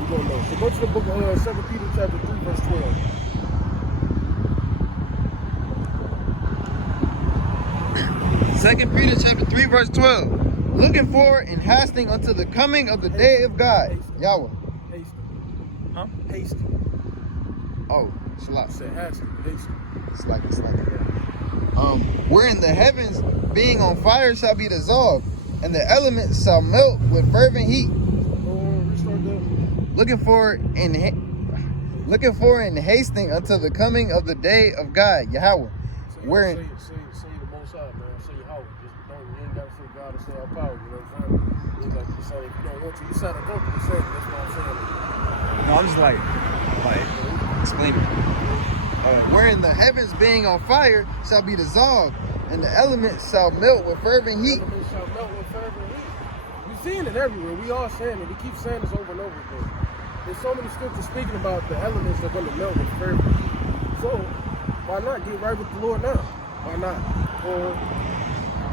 You gonna know. So go to the book of 2 Peter chapter 3, verse 12. 2 Peter chapter 3, verse 12. Looking forward and hasting unto the coming of the day of God. Yahweh. Hasty. Huh? Hasty. Oh, Shalak. Say hasty. Hasty. Slack. Wherein the heavens being on fire shall be dissolved, and the elements shall melt with fervent heat. Restart that. Looking for and hasting until the coming of the day of God, Yahweh. Wherein Say the Most High, man. Say Yahweh. Just don't. You ain't gotta say God or say our power. You know what I'm saying? You ain't got to say if you don't want to. You sound uncomfortable saying it. That's what I'm saying. no, I'm just like explaining. Wherein the heavens being on fire shall be dissolved, and the elements shall melt with fervent heat. The elements shall melt with fervent heat. You're seeing it everywhere. We all saying it. We keep saying this over and over again. There's so many scriptures speaking about the elements that are going to melt with fervent heat. So why not get right with the Lord now? Why not?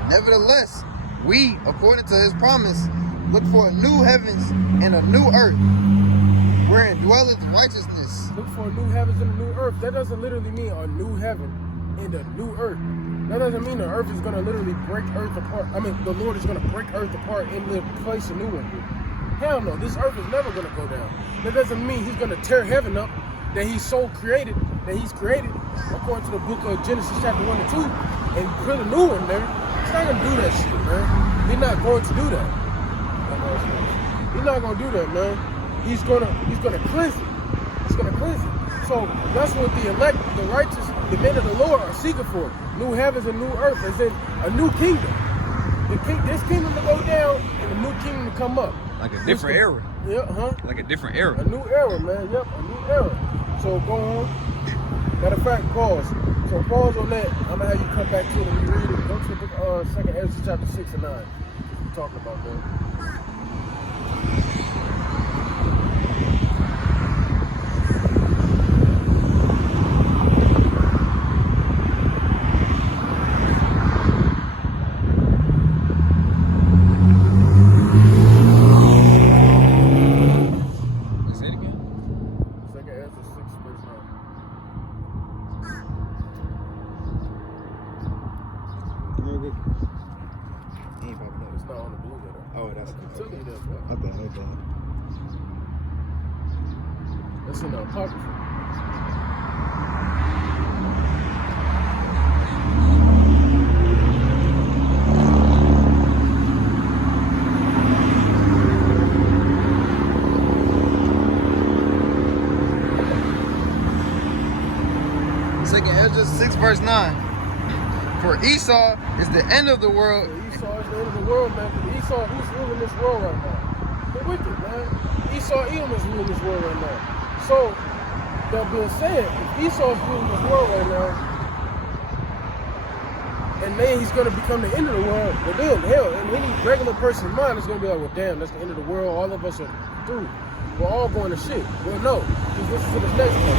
Nevertheless, we, according to his promise, look for a new heavens and a new earth, wherein dwelleth righteousness. Look for a new heavens and a new earth. That doesn't literally mean a new heaven and a new earth. That doesn't mean the earth is going to literally break earth apart. I mean, the Lord is going to break earth apart and place a new one here. Hell no, this earth is never going to go down. That doesn't mean he's going to tear heaven up that he's created, according to the book of Genesis chapter 1 and 2, and put a new one there. He's not going to do that shit, man. He's not going to do that. He's not going to do that, man. He's going to cleanse it. He's going to cleanse it. So that's what the elect, the righteous, the men of the Lord are seeking for. New heavens and new earth, as in a new kingdom. This kingdom to go down and a new kingdom to come up. Like a different era. Yeah, Like a different era. A new era, man. Yep, a new era. So go on. Matter of fact, pause. So pause on that. I'm gonna have you come back to it and read it. Go to the book of 2nd Ezra chapter 6 and 9. We're talking about that. Say it again. 2nd Ezra 6 verse 9. Real good. He ain't popping up. It's not on the blue letter. Oh, that's I'm good. telling you that, bro. I thought. That's in the Apocrypha. Second Ezra 6 verse 9. For Esau is the end of the world. Esau is the end of the world, man. Because Esau, who's ruling this world right now? The wicked, man. Esau, Edom is ruling this world right now. So, that being said, if Esau is ruling this world right now, and then he's going to become the end of the world, well then, hell, in any regular person's mind, it's going to be like, well, damn, that's the end of the world. All of us are through. We're all going to shit. Well, no. Just listen to this next one.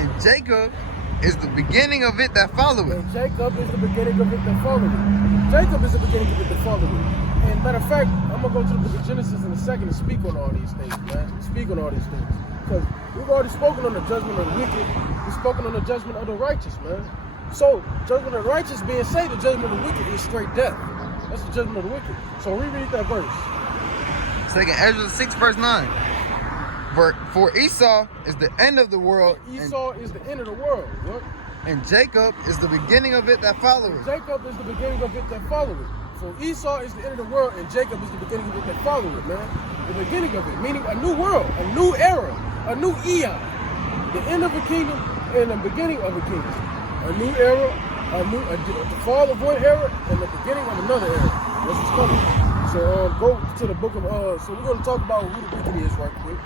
And Jacob is the beginning of it that followeth. And Jacob is the beginning of it that followed. Jacob is the beginning of it that followed. And matter of fact, I'm going to go to the book of Genesis in a second and speak on all these things, man. Speak on all these things. Because we've already spoken on the judgment of the wicked. We've spoken on the judgment of the righteous, man. So, judgment of the righteous being said, the judgment of the wicked is straight death. That's the judgment of the wicked. So reread that verse. Second Ezra 6 verse 9. For Esau is the end of the world. Esau is the end of the world. What? And Jacob is the beginning of it that followeth. Jacob is the beginning of it that followeth. So Esau is the end of the world, and Jacob is the beginning of it that followeth, man. The beginning of it, meaning a new world, a new era, a new eon. The end of a kingdom and the beginning of a kingdom. A new era, the fall of one era, and the beginning of another era. That's what's coming. So go to the book of, so we're going to talk about who the wicked is right quick.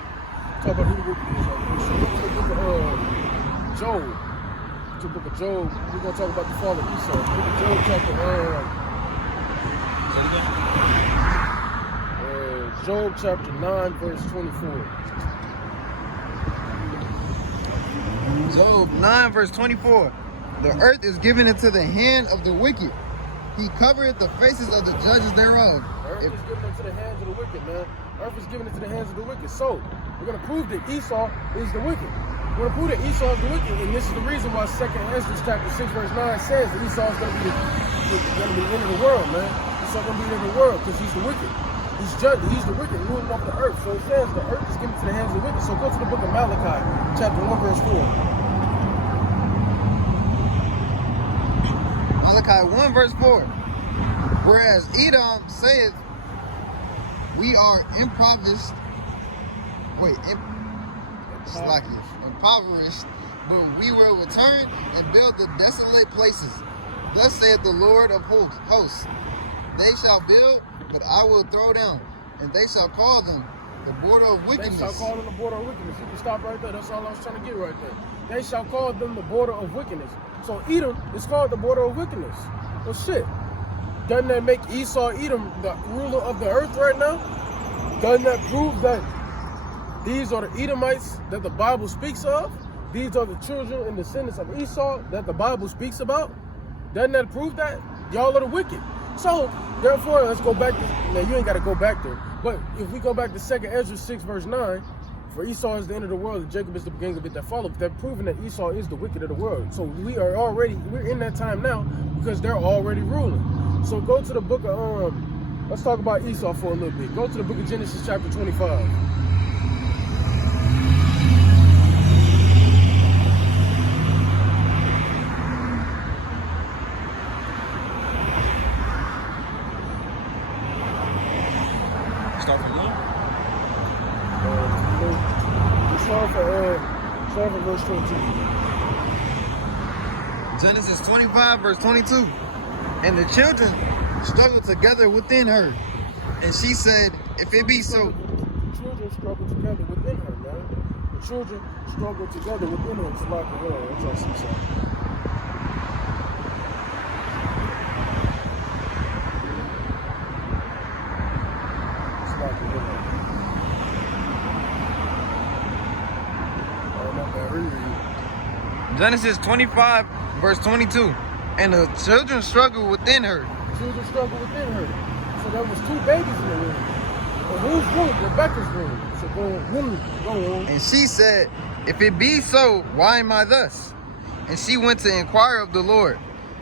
Talk about who the wicked is right quick. So go to the book of Job. To the book of Job, we're going to talk about the fall of Esau. Book of Job chapter, Job chapter 9, verse 24. Job 9 verse 24. The earth is given into the hand of the wicked. He covereth the faces of the judges thereof. Earth is given into the hands of the wicked, man. Earth is given into the hands of the wicked. So, we're going to prove that Esau is the wicked. We're going to prove that Esau is the wicked. And this is the reason why 2nd Ezra chapter 6 verse 9 says that Esau is going to be the end of the world, man. Esau is going to be the end of the world because he's the wicked. He's judging. He's the wicked ruling over the earth. So it says the earth is given to the hands of the wicked. So go to the book of Malachi, chapter 1, verse 4. Malachi 1 verse 4. Whereas Edom saith, we are impoverished. Impoverished, but we will return and build the desolate places. Thus saith the Lord of hosts. They shall build, but I will throw down, and they shall call them the border of wickedness. They shall call them the border of wickedness. You can stop right there. That's all I was trying to get right there. They shall call them the border of wickedness. So Edom is called the border of wickedness. Well, shit. Doesn't that make Esau, Edom, the ruler of the earth right now? Doesn't that prove that these are the Edomites that the Bible speaks of? These are the children and descendants of Esau that the Bible speaks about? Doesn't that prove that? Y'all are the wicked. So, therefore, let's go back to, now you ain't got to go back there, but if we go back to 2nd Ezra 6 verse 9, for Esau is the end of the world, and Jacob is the beginning of it that follows, they're proving that Esau is the wicked of the world. So we're in that time now because they're already ruling. So go to the book of, let's talk about Esau for a little bit. Go to the book of Genesis chapter 25. Start from one. Start from verse 22. Genesis 25 verse 22. And the children struggled together within her. And she said, if it be so. The children struggle together within her, man. The children struggle together within it. It's like, let's all see something. It's like, Genesis 25, verse 22. And the children struggled within her. Children struggled within her. So there was 2 babies in the room. And whose room? Rebecca's room. So go on. And she said, if it be so, why am I thus? And she went to inquire of the Lord.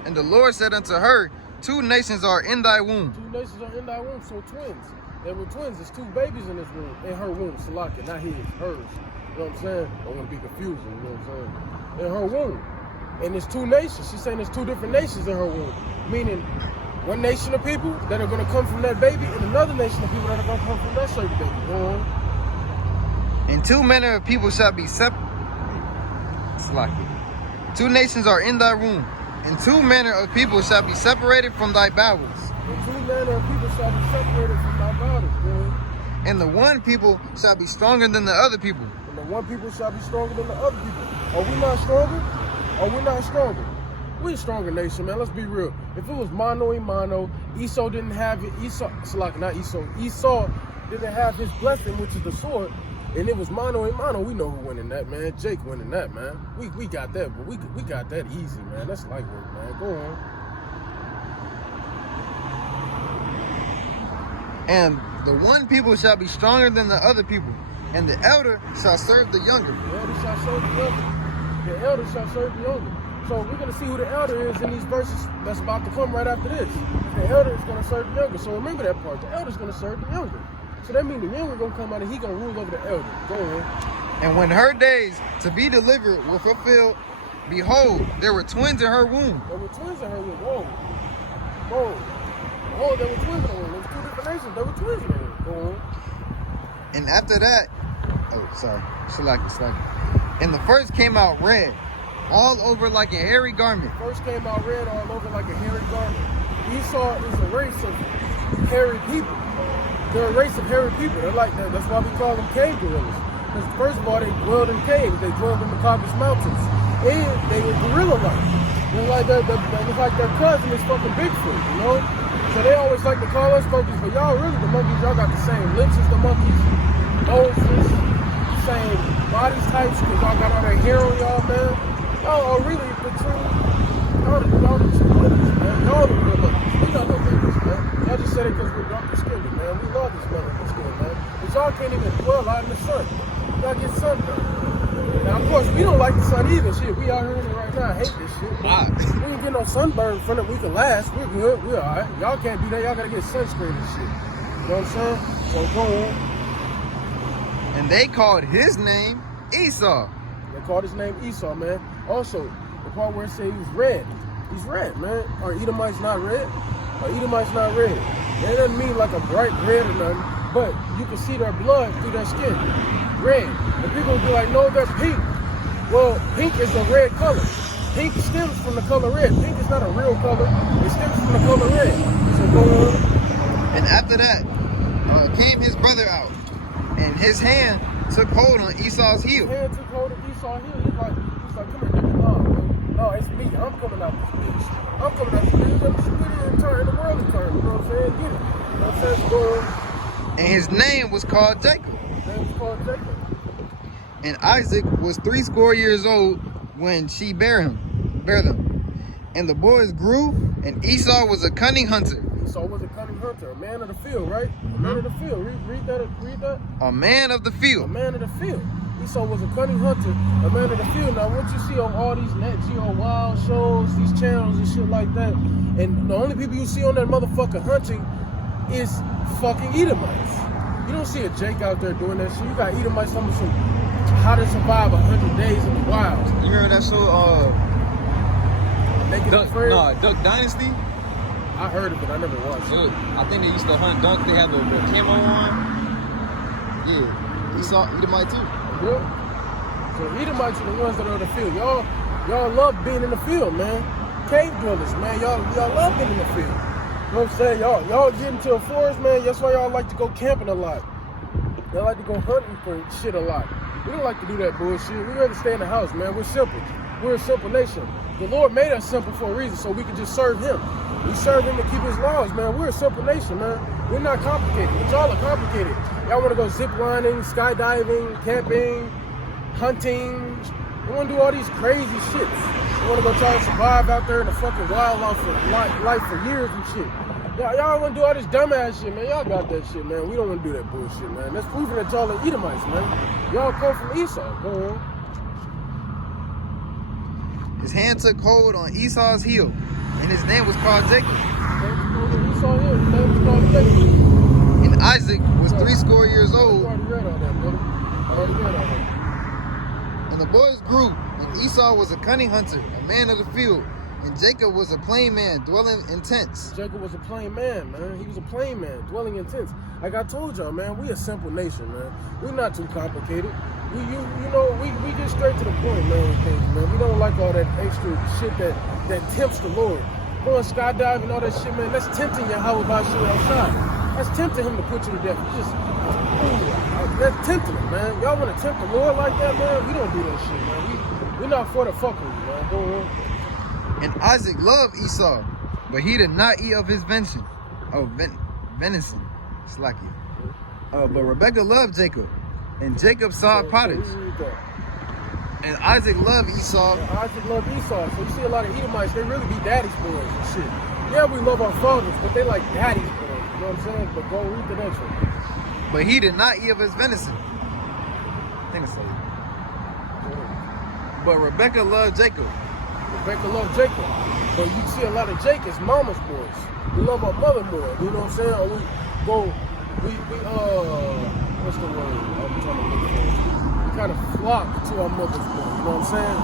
And the Lord said unto her, 2 nations are in thy womb. 2 nations are in thy womb, so twins. There were twins. There's 2 babies in this room, in her womb. Salaki, not his, hers. You know what I'm saying? I don't want to be confusing, you know what I'm saying? In her womb. And there's 2 nations. She's saying there's 2 different nations in her womb. Meaning, one nation of people that are going to come from that baby, and another nation of people that are going to come from that certain baby. Go on. And 2 manner of people shall be separated. 2 nations are in thy womb, and 2 manner of people shall be separated from thy bowels. And 2 manner of people shall be separated from thy bowels. And the one people shall be stronger than the other people. And the one people shall be stronger than the other people. Are we not stronger? Are we not stronger? We're a stronger nation, man. Let's be real. If it was mano y mano, Esau didn't have it. Esau didn't have his blessing, which is the sword, and it was mano y mano. We know who winning that, man. Jake winning that, man. We got that, but we got that easy, man. That's light work, man. Go on. And the one people shall be stronger than the other people, and the elder shall serve the younger. The elder shall serve the younger. The elder shall serve the younger. So we're going to see who the elder is in these verses that's about to come right after this. The elder is going to serve the younger. So remember that part. The elder is going to serve the younger. So that means the younger going to come out and he's going to rule over the elder. Go on. And when her days to be delivered were fulfilled, behold, there were twins in her womb. There were twins in her womb. Whoa. Whoa. Oh, there were twins in her womb. There were 2 different nations. There were twins in her womb. Go on. And after that, Salaki. And the first came out red, all over like a hairy garment. First came out red all over like a hairy garment. Esau is a race of hairy people. They're a race of hairy people. They're like that. That's why we call them cave gorillas. Because first of all, they dwelled in caves. They dwelled in the Caucasus Mountains. And they were gorilla-like. They're like their cousin is fucking Bigfoot, you know? So they always like to call us monkeys, but y'all really the monkeys, y'all got the same lips as the monkeys, noses, same body types, because y'all got all that hair on y'all, man. Y'all are really the true, y'all the true monkeys, man. Y'all the real monkeys. We not no monkeys, man. Y'all just said it because we're dark skinned, man. We love this motherfucking skin, man. But y'all can't even dwell out in the sun. Y'all get sunburned. Now, of course, we don't like the sun either. Shit, we out here in it right now. I hate this shit. We ain't get no sunburn from it. We can last. We're good. We're all right. Y'all can't do that. Y'all got to get sunscreen and shit. You know what I'm saying? So go on. And they called his name Esau. They called his name Esau, man. Also, the part where it says he's red. He's red, man. Are Edomites not red? Are Edomites not red? That doesn't mean like a bright red or nothing, but you can see their blood through their skin. Red. And people will be like, no, they're pink. Well, pink is a red color. Pink stems from the color red. Pink is not a real color. It stems from the color red. So go on. And after that came his brother out, and his hand took hold on Esau's heel. His hand took hold of Esau's heel. He's like, come here, nigga. No, it's me. I'm coming out this bitch. I'm coming out this bitch. I'm split it and turn. The world is turning. You know what I'm saying? Get it. You know what I'm saying? Go on. And his name was called Jacob. His name was called Jacob. And Isaac was 80 years old when she bare them. And the boys grew, and Esau was a cunning hunter. Esau was a cunning hunter, a man of the field, right? A man of the field. Read that. A man of the field. A man of the field. Esau was a cunning hunter, a man of the field. Now, what you see on all these Nat Geo Wild shows, these channels and shit like that, and the only people you see on that motherfucker hunting is fucking Edomites. You don't see a Jake out there doing that shit. You got Edomites talking some how to survive 100 days in the wild. You remember that show, Duck Dynasty? I heard of it. I never watched it. I think they used to hunt duck. They had the camo on. Yeah. Esau, Edomite too. Yeah. So Edomites are the ones that are in the field. Y'all love being in the field, man. Cave dwellers, man. Y'all love being in the field. You know what I'm saying? Y'all get into a forest, man. That's why y'all like to go camping a lot. They like to go hunting for shit a lot. We don't like to do that bullshit. We rather stay in the house, man. We're simple. We're a simple nation. The Lord made us simple for a reason, so we can just serve Him. We serve Him to keep His laws, man. We're a simple nation, man. We're not complicated, but y'all are complicated. Y'all want to go zip lining, skydiving, camping, hunting. You want to do all these crazy shits. You want to go try to survive out there in the fucking wildlife for years and shit. Y'all want to do all this dumbass shit, man. Y'all got that shit, man. We don't want to do that bullshit, man. That's proving that y'all are Edomites, man. Y'all come from Esau. Go on. His hand took hold on Esau's heel, and his name was called Jacob. Esau heel, his name was called Jacob. And Isaac was 80 years old. I already read all that, brother. I already read all that. And the boys grew, and Esau was a cunning hunter, a man of the field, and Jacob was a plain man, dwelling in tents. Jacob was a plain man, man. He was a plain man, dwelling in tents. Like I told y'all, man, we a simple nation, man. We're not too complicated. We get straight to the point, man, with things, man. We don't like all that extra shit that tempts the Lord. Going skydiving, all that shit, man, that's tempting Yahweh by shit outside. That's tempting Him to put you to death. That's tempting Him, man. Y'all want to tempt the Lord like that, man? We don't do that shit, man. We're not for the fuckery, man. Go on. And Isaac loved Esau, but he did not eat of his venison. Venison. Slacky. But Rebekah loved Jacob, and Jacob saw pottage. And Isaac loved Esau. Yeah, Isaac loved Esau. So you see a lot of Edomites, they really be daddy's boys and shit. Yeah, we love our fathers, but they like daddy's boys. You know what I'm saying? But go read the next one. But he did not eat of his venison. I think it's like. But Rebekah loved Jacob. Rebekah loved Jacob. But you see a lot of Jacob's mama's boys. We love our mother more. You know what I'm saying? Or what's the word I'm trying to look for? We kind of flock to our mother's boy. You know what I'm saying?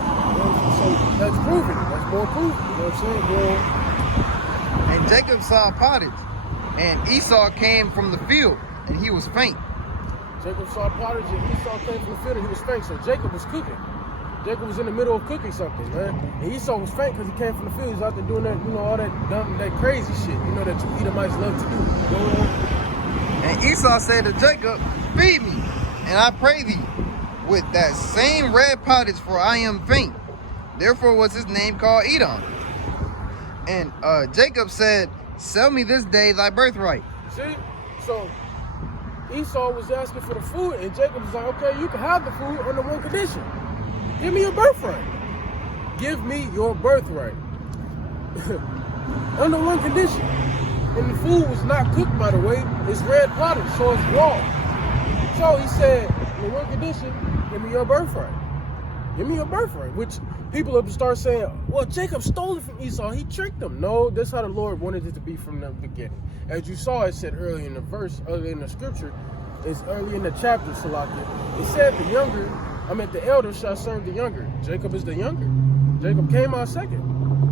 So that's proven. That's more proof. You know what I'm saying? Boy. And Jacob saw pottage, and Esau came from the field, and he was faint. Jacob saw pottage, and Esau came from the field, and he was faint. So Jacob was cooking. Jacob was in the middle of cooking something, man. And Esau was faint because he came from the field. He's out there doing that, all that dumb, that crazy shit, that you Edomites love to do. You know? And Esau said to Jacob, feed me, and I pray thee, with that same red pottage, for I am faint. Therefore was his name called Edom. And Jacob said, sell me this day thy birthright. See? So Esau was asking for the food, and Jacob was like, okay, you can have the food under one condition. Give me your birthright. Give me your birthright. Under one condition. And the food was not cooked, by the way. It's red pottage, so it's raw. So he said, in one condition, give me your birthright. Give me your birthright. Which people will start saying, well, Jacob stole it from Esau. He tricked him. No, that's how the Lord wanted it to be from the beginning. As you saw, it said early in the verse, early in the scripture, it's early in the chapter, Salakia. It said the elder shall serve the younger. Jacob is the younger. Jacob came out second.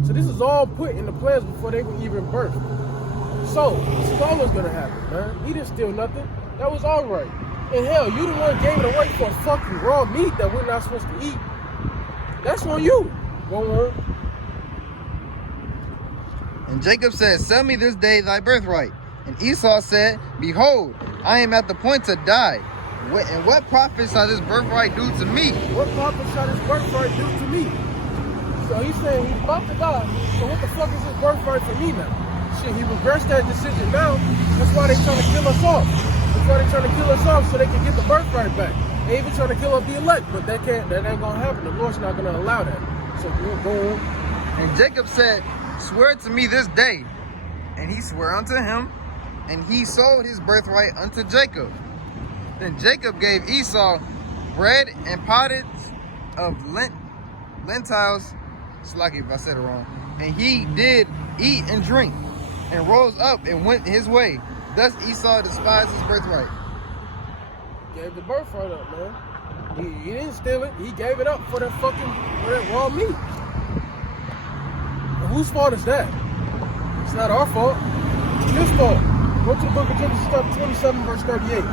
So this is all put in the plans before they were even birthed. So this is always gonna happen, man. He didn't steal nothing. That was all right. And hell, you the one gave it away for fucking raw meat that we're not supposed to eat. That's on you. Go on. And Jacob said, sell me this day thy birthright. And Esau said, behold, I am at the point to die. And what profit shall this birthright do to me? What profit shall this birthright do to me? So he's saying he's about to die. So what the fuck is this birthright for me now? Shit, he reversed that decision now. That's why they trying to kill us off. That's why they trying to kill us off so they can get the birthright back. They even trying to kill up the elect, but that ain't gonna happen. The Lord's not gonna allow that. So we'll go on. And Jacob said, swear to me this day. And he swore unto him, and he sold his birthright unto Jacob. Then Jacob gave Esau bread and pottage of lentils. It's lucky if I said it wrong. And he did eat and drink, and rose up and went his way. Thus Esau despised his birthright. Gave the birthright up, man. He didn't steal it. He gave it up for that raw meat. And whose fault is that? It's not our fault. It's his fault. Go to the book of Genesis chapter 27, verse 38.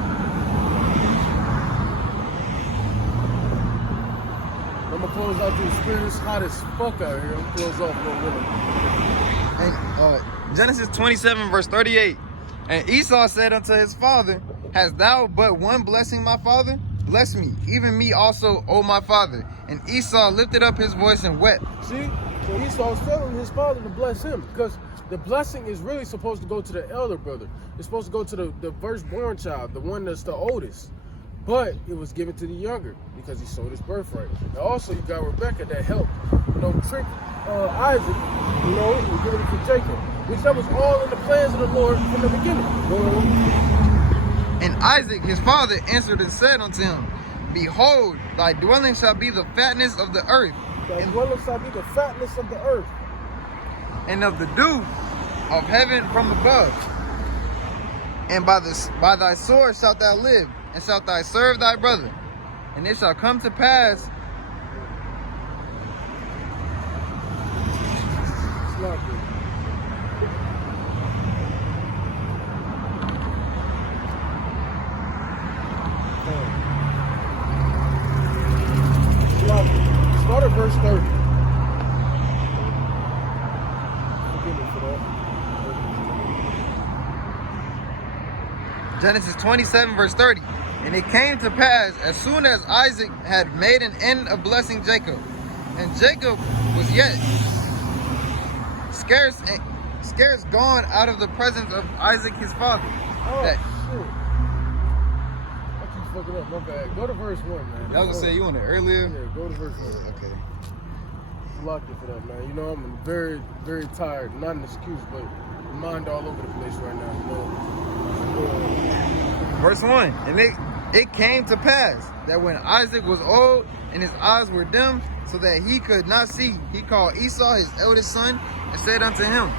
I'm gonna close out the experience. Hot as fuck out here. I'm gonna close off a little bit. And Genesis 27, verse 38. And Esau said unto his father, Hast thou but one blessing, my father? Bless me, even me also, O my father. And Esau lifted up his voice and wept. See? So Esau's telling his father to bless him because the blessing is really supposed to go to the elder brother. It's supposed to go to the firstborn child, the one that's the oldest. But it was given to the younger because he sold his birthright. And also, you got Rebecca that helped, trick Isaac, and give it to Jacob. Which that was all in the plans of the Lord from the beginning. And Isaac, his father, answered and said unto him, Behold, thy dwelling shall be the fatness of the earth. Thy dwelling shall be the fatness of the earth. And of the dew of heaven from above. And by thy sword shalt thou live, and shalt thou serve thy brother. And it shall come to pass. Start at verse 30. Genesis 27, verse 30. And it came to pass, as soon as Isaac had made an end of blessing Jacob, and Jacob was yet scarce gone out of the presence of Isaac his father. Oh, shit. I keep fucking up, my bad. Go to verse 1, man. I was gonna say, you want it earlier? Yeah, go to verse 1. Okay. Locked it for that, man. I'm very, very tired. Not an excuse, but my mind all over the place right now, Verse 1. And it came to pass that when Isaac was old and his eyes were dim, so that he could not see, he called Esau his eldest son and said unto him,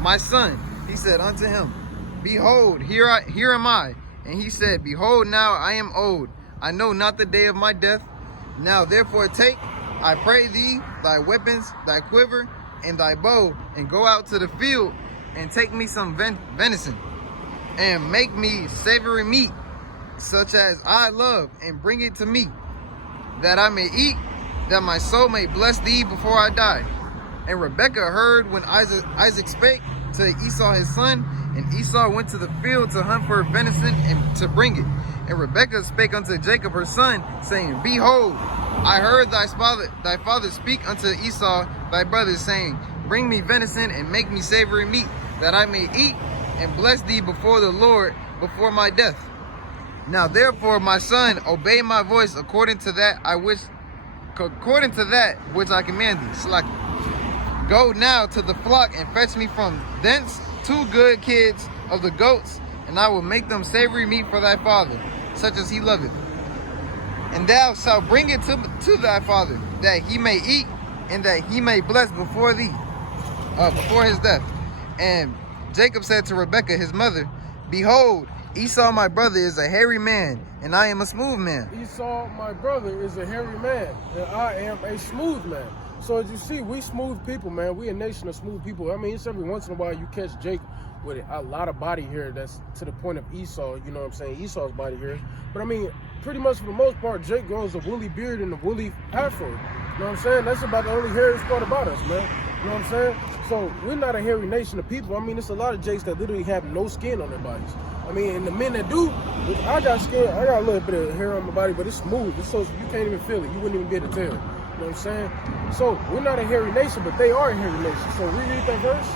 My son. He said unto him, Behold, here am I. And he said, Behold, now I am old. I know not the day of my death. Now therefore take, I pray thee, thy weapons, thy quiver, and thy bow, and go out to the field, and take me some venison, and make me savory meat, such as I love, and bring it to me, that I may eat, that my soul may bless thee before I die. And Rebekah heard when Isaac spake to Esau his son, and Esau went to the field to hunt for venison and to bring it. And Rebekah spake unto Jacob her son, saying, Behold, I heard thy father speak unto Esau thy brother, saying, Bring me venison and make me savory meat, that I may eat and bless thee before the Lord before my death. Now therefore, my son, obey my voice according to that which I command thee. Slack. Go now to the flock and fetch me from thence 2 good kids of the goats, and I will make them savory meat for thy father, such as he loveth. And thou shalt bring it to thy father, that he may eat, and that he may bless before thee, before his death. And Jacob said to Rebekah his mother, Behold, Esau my brother is a hairy man, and I am a smooth man. Esau my brother is a hairy man, and I am a smooth man. So as you see, we smooth people, man. We a nation of smooth people. I mean, it's every once in a while you catch Jake with a lot of body hair that's to the point of Esau, you know what I'm saying, Esau's body hair. But I mean, pretty much for the most part, Jake grows a woolly beard and a woolly afro. You know what I'm saying? That's about the only hairiest part about us, man. You know what I'm saying? So we're not a hairy nation of people. I mean, it's a lot of Jakes that literally have no skin on their bodies. I mean, and the men that do, I got skin, I got a little bit of hair on my body, but it's smooth. It's so you can't even feel it. You wouldn't even be able to tell. You know what I'm saying? So we're not a hairy nation, but they are a hairy nation. So reread that verse.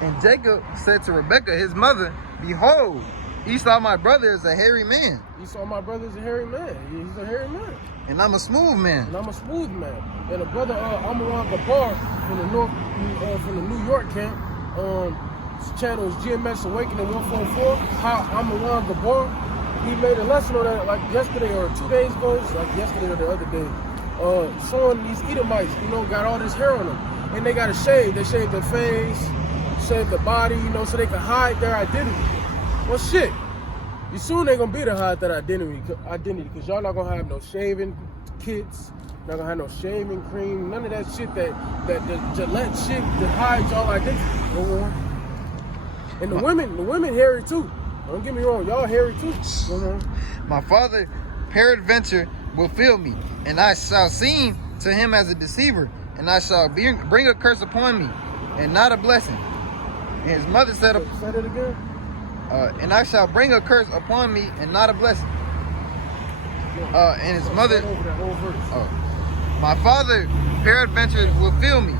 And Jacob said to Rebekah his mother, Behold, Esau my brother is a hairy man. Esau my brother is a hairy man. He's a hairy man. And I'm a smooth man. And I'm a smooth man. And a brother Amaran Gabar from the New York camp, his channel is GMS Awakening 144. How Amaran Gabar, he made a lesson on that like yesterday or 2 days ago, like yesterday or the other day, showing these Edomites, got all this hair on them. And they got to shave. They shave their face, shave their body, so they can hide their identity. Well, shit. Soon they're going to be to hide that identity because y'all not going to have no shaving kits, not going to have no shaving cream, none of that shit that Gillette shit that hides y'all identity. Go on. And the women hairy too. Don't get me wrong, y'all hairy too. Go on. My father peradventure will feel me, and I shall seem to him as a deceiver, and I shall bring a curse upon me, and not a blessing. And his mother said, Say that again? And I shall bring a curse upon me and not a blessing. And his mother, Over that whole verse. my father peradventure will feel me,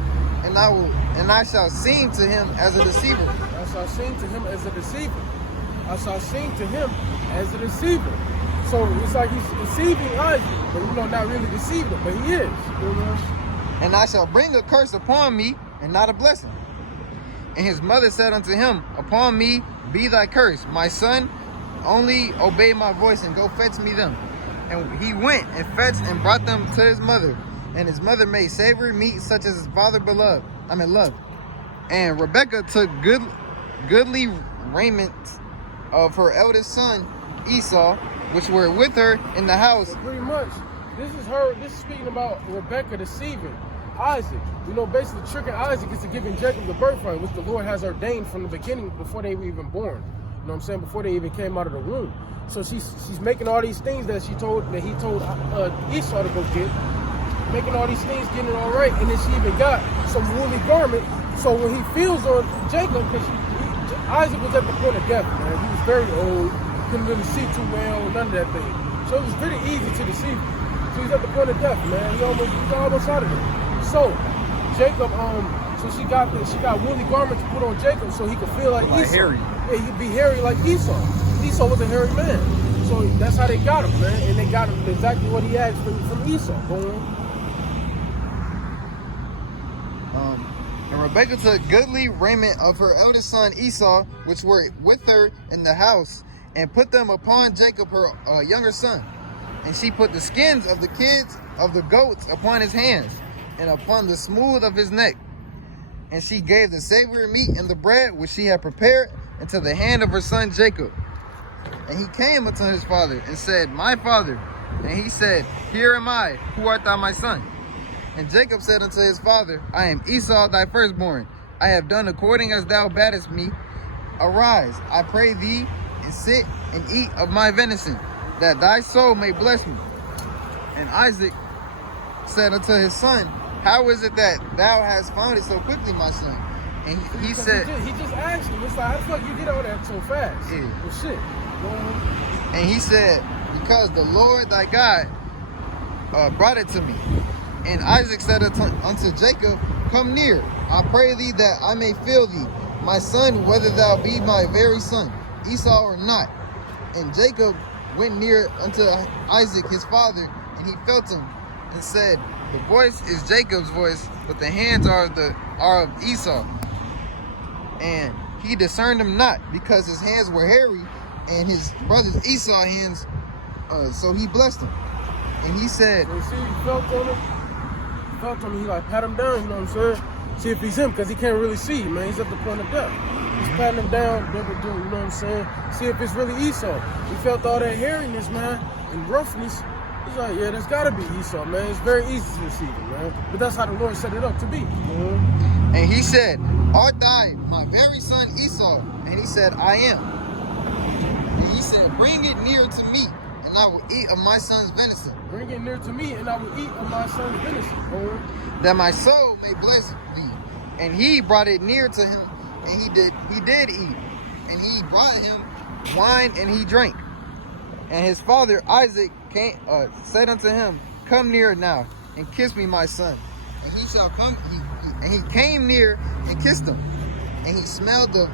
and I shall seem to him as a deceiver. I shall seem to him as a deceiver. I shall seem to him as a deceiver. So it's like he's deceiving Isaac, but not really deceiving him, but he is. And I shall bring a curse upon me and not a blessing. And his mother said unto him, upon me be thy curse, my son, only obey my voice and go fetch me them. And he went and fetched and brought them to his mother. And his mother made savory meat such as his father loved. And Rebekah took goodly raiment of her eldest son Esau, which were with her in the house. So pretty much, this is speaking about Rebekah deceiving Isaac. Basically tricking Isaac into giving Jacob the birthright, which the Lord has ordained from the beginning before they were even born. You know what I'm saying? Before they even came out of the womb. So she's making all these things that he told Esau to go get. Making all these things, getting it all right, and then she even got some woolly garment. So when he feels on Jacob, because Isaac was at the point of death, man. He was very old, couldn't really see too well, none of that thing. So it was pretty easy to deceive him. So he's at the point of death, man. He's almost out of there. So Jacob, so she got woolly garment to put on Jacob so he could feel like Esau. Hairy. Yeah, he'd be hairy like Esau. Esau was a hairy man. So that's how they got him, man. And they got him exactly what he asked from Esau. Boom. And Rebekah took goodly raiment of her eldest son Esau, which were with her in the house, and put them upon Jacob, her younger son. And she put the skins of the kids of the goats upon his hands, and upon the smooth of his neck. And she gave the savory meat and the bread which she had prepared into the hand of her son Jacob. And he came unto his father and said, my father. And he said, here am I, who art thou, my son? And Jacob said unto his father, I am Esau thy firstborn. I have done according as thou badest me. Arise, I pray thee, and sit and eat of my venison, that thy soul may bless me. And Isaac said unto his son, how is it that thou hast found it so quickly, my son? And he said, he just asked him, it's like, how the fuck you get all that so fast? Yeah. Well, shit. And he said, because the Lord thy God brought it to me. And Isaac said unto Jacob, come near, I pray thee, that I may feel thee, my son, whether thou be my very son, Esau or not. And Jacob went near unto Isaac his father, and he felt him, and said, the voice is Jacob's voice, but the hands are of Esau. And he discerned him not, because his hands were hairy, and his brother's Esau hands, so he blessed him. And he said, so see, he felt on him. He like pat him down, you know what I'm saying? See if he's him, because he can't really see, man. He's at the point of death. He's patting him down, you know what I'm saying? See if it's really Esau. He felt all that hairiness, man, and roughness. He's like, yeah, that's gotta be Esau, man. It's very easy to receive it, man. But that's how the Lord set it up to be. And he said, art thou my very son Esau? And he said, I am. And he said, bring it near to me, and I will eat of my son's venison. Bring it near to me, and I will eat of my son's venison, that my soul may bless thee. And he brought it near to him, and he did eat. And he brought him wine, and he drank. And his father Isaac said unto him, come near now, and kiss me, my son. And he shall come. And he came near and kissed him. And he smelled the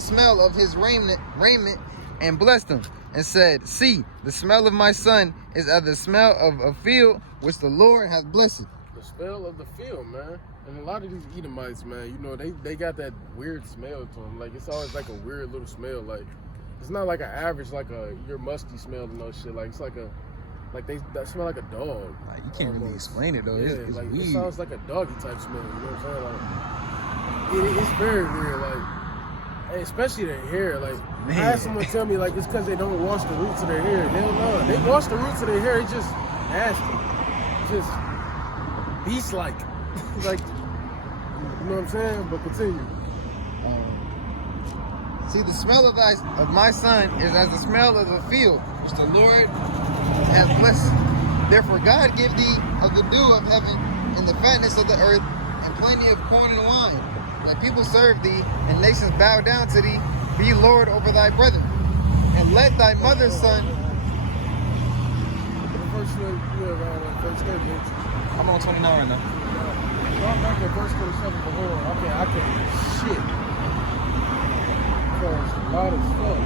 smell of his raiment, and blessed him, and said, see, the smell of my son is as the smell of a field which the Lord hath blessed. The smell of the field, man. And a lot of these Edomites, man, they got that weird smell to them. Like, it's always like a weird little smell. Like, it's not like an average, like your musty smell and no shit. Like, it's like that smell like a dog. Like, you can't really explain it though. Yeah, it's like weird. It sounds like a doggy type smell. You know what I'm saying? Like, it's very weird. Like, especially their hair. Like, I had someone tell me like it's because they don't wash the roots of their hair. Hell no, they wash the roots of their hair. It's just nasty, just beast-like. Like, you know what I'm saying? But continue. See, the smell of my son is as the smell of the field, which the Lord hath blessed. Therefore God give thee of the dew of heaven, and the fatness of the earth, and plenty of corn and wine. Like people serve thee, and nations bow down to thee. be Lord over thy brethren, and let thy mother's son. Verse 38. I'm on 29 right now. I'm back at verse 27, but hold on. I can't shit. Because a lot of stuff.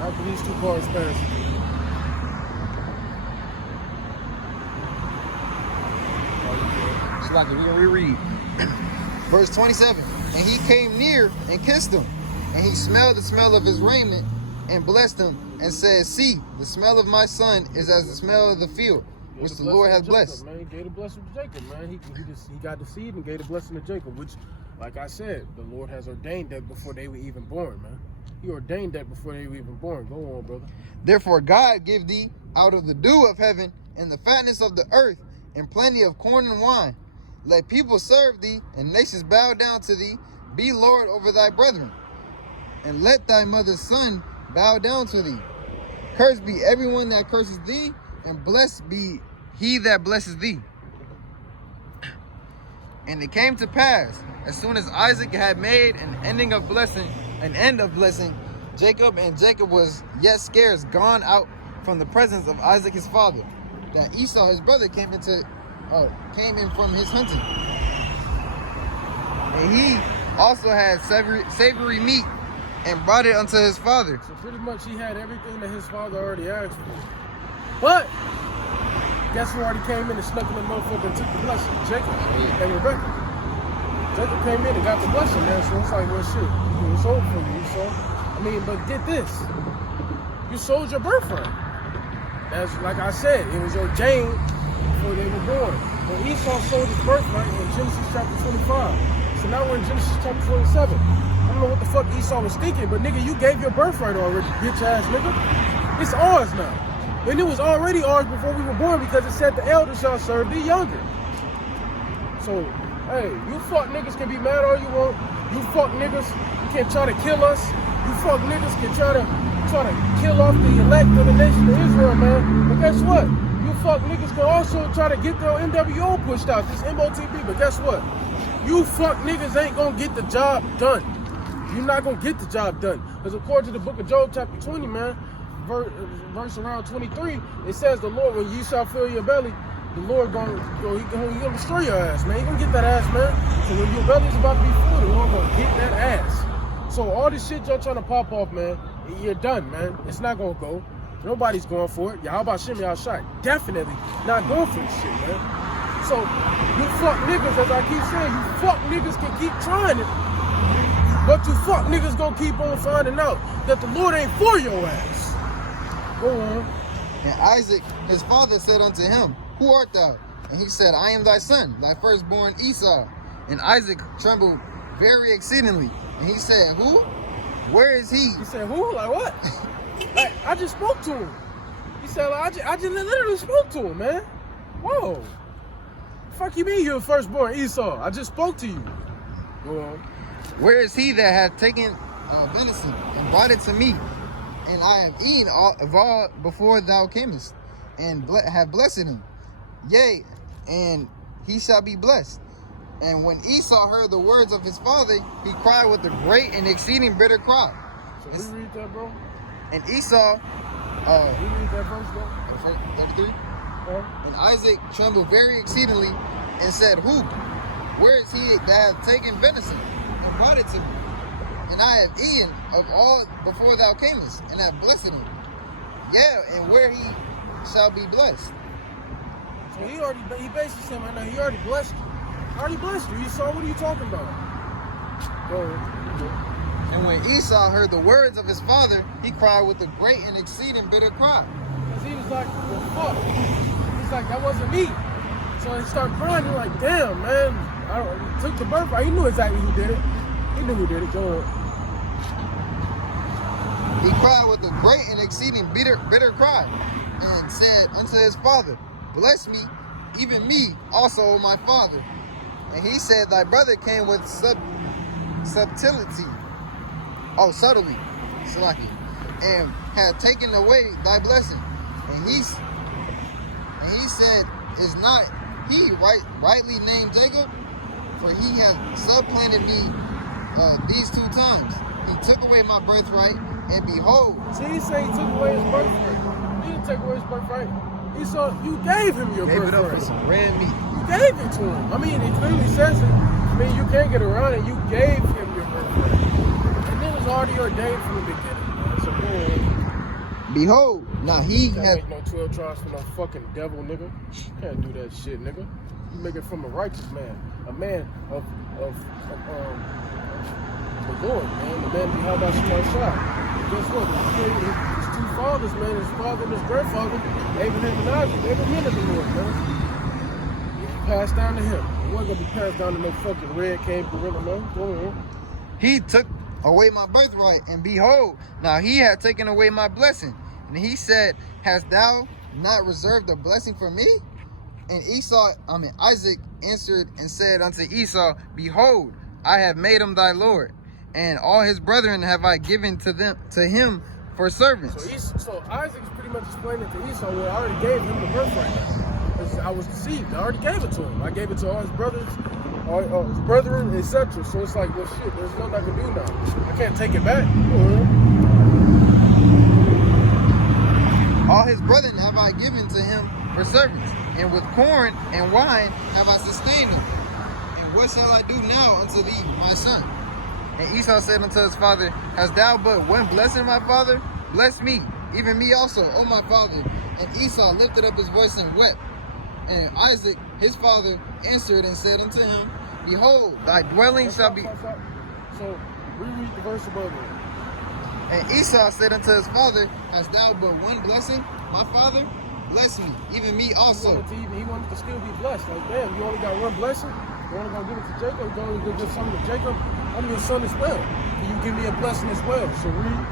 After these two cars pass. It's like we reread. Verse 27. And he came near and kissed him, and he smelled the smell of his raiment and blessed him and said, see, the smell of my son is as the smell of the field, which the Lord has blessed. Man, he gave the blessing to Jacob, man. He got the seed and gave the blessing to Jacob, which, like I said, the Lord has ordained that before they were even born, man. He ordained that before they were even born. Go on, brother. Therefore God give thee out of the dew of heaven and the fatness of the earth and plenty of corn and wine. Let people serve thee and nations bow down to thee. Be Lord over thy brethren, and let thy mother's son bow down to thee. Cursed be everyone that curses thee, and blessed be he that blesses thee. And it came to pass, as soon as Isaac had made an end of blessing, Jacob, and Jacob was yet scarce gone out from the presence of Isaac his father, that Esau his brother came in from his hunting. And he also had savory meat and brought it unto his father. So pretty much he had everything that his father already asked for. But guess who already came in and snuck in the motherfucker and took the blessing? Jacob and Rebecca. Jacob came in and got the blessing, man. So it's like, well, shit, it's over for you. So, but get this. You sold your birthright. As like I said, it was ordained before they were born. When Esau sold his birthright in Genesis chapter 25. So now we're in Genesis chapter 27. I don't know what the fuck Esau was thinking, but nigga, you gave your birthright already, bitch ass nigga. It's ours now. And it was already ours before we were born because it said the elder shall serve the younger. So, hey, you fuck niggas can be mad all you want. You fuck niggas can try to kill us. You fuck niggas can try to kill off the elect of the nation of Israel, man. But guess what? You fuck niggas can also try to get their NWO pushed out, this MOTB. But guess what? You fuck niggas ain't gonna get the job done. You're not gonna get the job done. Because according to the book of Job, chapter 20, man, verse around 23, it says the Lord, when you shall fill your belly, the Lord gonna destroy your ass, man. He gonna get that ass, man. So when your belly's about to be full, the Lord gonna get that ass. So all this shit y'all trying to pop off, man, you're done, man. It's not gonna go. Nobody's going for it. Yeah, how about Shimmy outside? Definitely not going for this shit, man. So you fuck niggas, as I keep saying, you fuck niggas can keep trying it. But you fuck niggas gonna keep on finding out that the Lord ain't for your ass. Go on. And Isaac, his father, said unto him, who art thou? And he said, I am thy son, thy firstborn Esau. And Isaac trembled very exceedingly. And he said, who? Where is he? He said, who? Like what? Like, I just spoke to him. He said, like, I just literally spoke to him, man. Whoa. The fuck you mean you're the firstborn Esau? I just spoke to you. Go on. Where is he that hath taken venison and brought it to me? And I have eaten all before thou camest, and have blessed him. Yea, and he shall be blessed. And when Esau heard the words of his father, he cried with a great and exceeding bitter cry. So we read that, bro? And Esau, we read that verse, bro? 33. And Isaac trembled very exceedingly and said, who? Where is he that hath taken venison and brought it to me? And I have eaten of all before thou camest, and have blessed him. Yeah, and where he shall be blessed. So he basically said right now, he already blessed you. I already blessed you. Esau, what are you talking about? Go ahead. And when Esau heard the words of his father, he cried with a great and exceeding bitter cry. Because he was like, well, fuck. He's like, that wasn't me. So he started crying. He's like, damn, man. He took the birthright. He knew exactly who did it. He knew who did it. Go ahead. He cried with a great and exceeding bitter cry, and said unto his father, bless me, even me also, O my father. And he said, thy brother came with subtlety, and had taken away thy blessing. And he said, is not he rightly named Jacob? For he hath supplanted me these 2 times. He took away my birthright, and behold. See, he said he took away his birthright. He didn't take away his birthright. Esau, you gave him your birthright. Gave it up for some red meat. You gave it to him. I mean, it clearly says it. I mean, you can't get around it. You gave him your birthright. And it was already ordained from the beginning, man. So, behold, now he had had no 12 tribes for no fucking devil, nigga. Can't do that shit, nigga. You make it from a righteous man, a man of the Lord, man. The man behind that small shot. Guess what? His 2 fathers, man, his father and his grandfather, Abraham and Isaac, they were men of the Lord, man. It passed down to him. It wasn't gonna be passed down to no fucking red cave gorilla, man. Go on. He took away my birthright, and behold, now he had taken away my blessing. And he said, hast thou not reserved a blessing for me? And Isaac answered and said unto Esau, behold, I have made him thy Lord, and all his brethren have I given to him for servants. So Isaac's pretty much explaining to Esau, well, I already gave him the birthright. I was deceived. I already gave it to him. I gave it to all his brothers, all his brethren, etc. So it's like, well, shit, there's nothing I can do now. I can't take it back. All his brethren have I given to him for servants, and with corn and wine have I sustained them. And what shall I do now unto thee, my son? And Esau said unto his father, hast thou but one blessing, my father? Bless me, even me also, O my father. And Esau lifted up his voice and wept. And Isaac, his father, answered and said unto him, behold, thy dwelling shall be... So, reread the verse above it. And Esau said unto his father, hast thou but one blessing, my father? Bless me, even me also. He wanted to still be blessed. Like, damn, you only got one blessing? You only gonna give it to Jacob? You only gonna give something to Jacob? I'm your son as well. Can you give me a blessing as well? So read.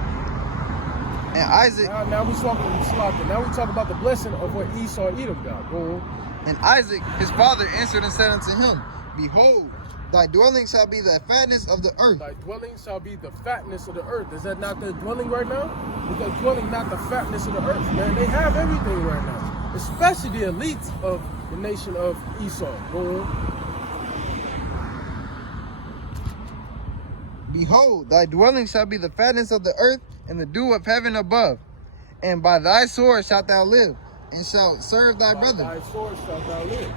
And Isaac... Now we talking Slocker. Now we talk about the blessing of what Esau Edom got. Go on. And Isaac, his father, answered and said unto him, behold, thy dwelling shall be the fatness of the earth. Thy dwelling shall be the fatness of the earth. Is that not their dwelling right now? Is their dwelling not the fatness of the earth, man? They have everything right now. Especially the elites of the nation of Esau. Go on. Behold, thy dwelling shall be the fatness of the earth, and the dew of heaven above. And by thy sword shalt thou live, and shalt serve thy brother. By thy sword shalt thou live.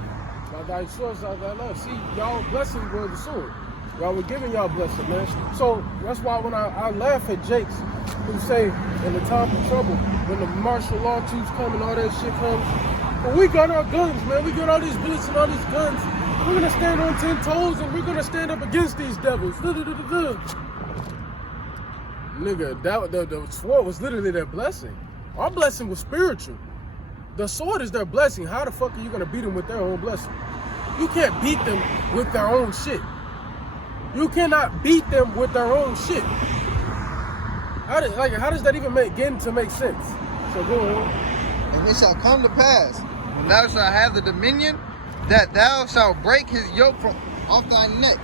By thy sword shalt thou live. See, y'all blessing was the sword. Y'all were giving y'all blessing, man. So that's why when I laugh at Jakes who say in the time of trouble, when the martial law chiefs come and all that shit comes, but we got our guns, man. We got all these bullets and all these guns. We're gonna stand on 10 toes and we're gonna stand up against these devils. Nigga, the sword was literally their blessing. Our blessing was spiritual. The sword is their blessing. How the fuck are you gonna beat them with their own blessing? You can't beat them with their own shit. You cannot beat them with their own shit. How does that even begin to make sense? So go on. And it shall come to pass, when thou shalt have the dominion, that thou shalt break his yoke from off thy neck.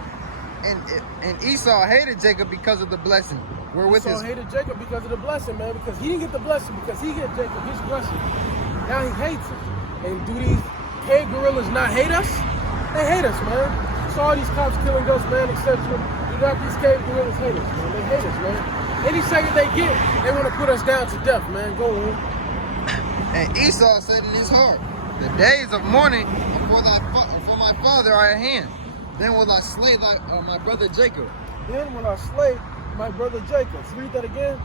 And Esau hated Jacob because of the blessing. Esau hated Jacob because of the blessing, man. Because he didn't get the blessing, because he get Jacob his blessing. Now he hates him. And do these cave gorillas not hate us? They hate us, man. It's all these cops killing us, man, etc. You got these cave gorillas hate us, man. They hate us, man. Any second they get, they want to put us down to death, man. Go on. And Esau said in his heart, the days of mourning for my father are at hand. Then will I slay my brother Jacob. Then will I slay my brother Jacob. Read that again.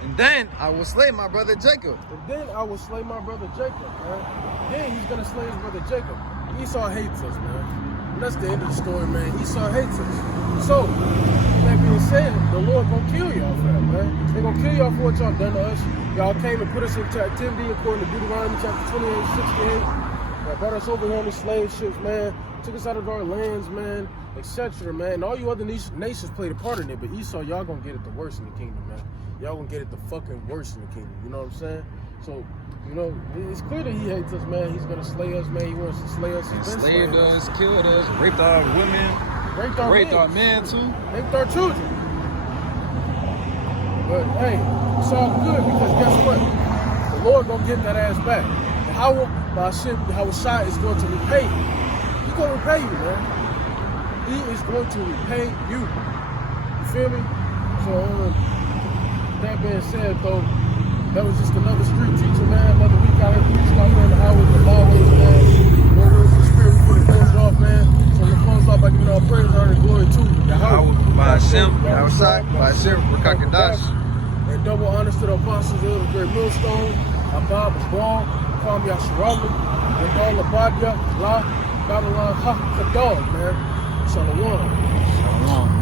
And then I will slay my brother Jacob. And then I will slay my brother Jacob, man. Then he's going to slay his brother Jacob. Esau hates us, man. And that's the end of the story, man. Esau hates us. So, that being said, the Lord going to kill y'all for that, man. They're going to kill y'all for what y'all done to us. Y'all came and put us into captivity according to Deuteronomy chapter 28, 68. Y'all brought us over here on the slave ships, man. Took us out of our lands, man, etc., man. And all you other nations played a part in it, but Esau, y'all going to get it the worst in the kingdom, man. Y'all gonna get it the fucking worst in the kingdom. You know what I'm saying? So, you know, it's clear that he hates us, man. He's gonna slay us, man. He wants to slay us. He enslaved us, killed us, raped our women, raped our men too, raped our children. But hey, it's all good because guess what? The Lord gonna get that ass back. And how Shai is going to repay you. He's gonna repay you, man. He is going to repay you. feel me? So, that being said, though, that was just another street teacher, man. Another week out here preaching out there in the highways and byways, man. More words of spirit before they close it off, man. So we'll close off by giving all praise, honor, and glory to Yahweh. By Hashem, Yahushai, by Hashem, Rakakadash. And double honors to the apostles of the great millstone, Abba, Baal, Kwam Yasharawli, and all the Badia, La, Babylon, Ha, Kadal, man. Shalom. Shalom.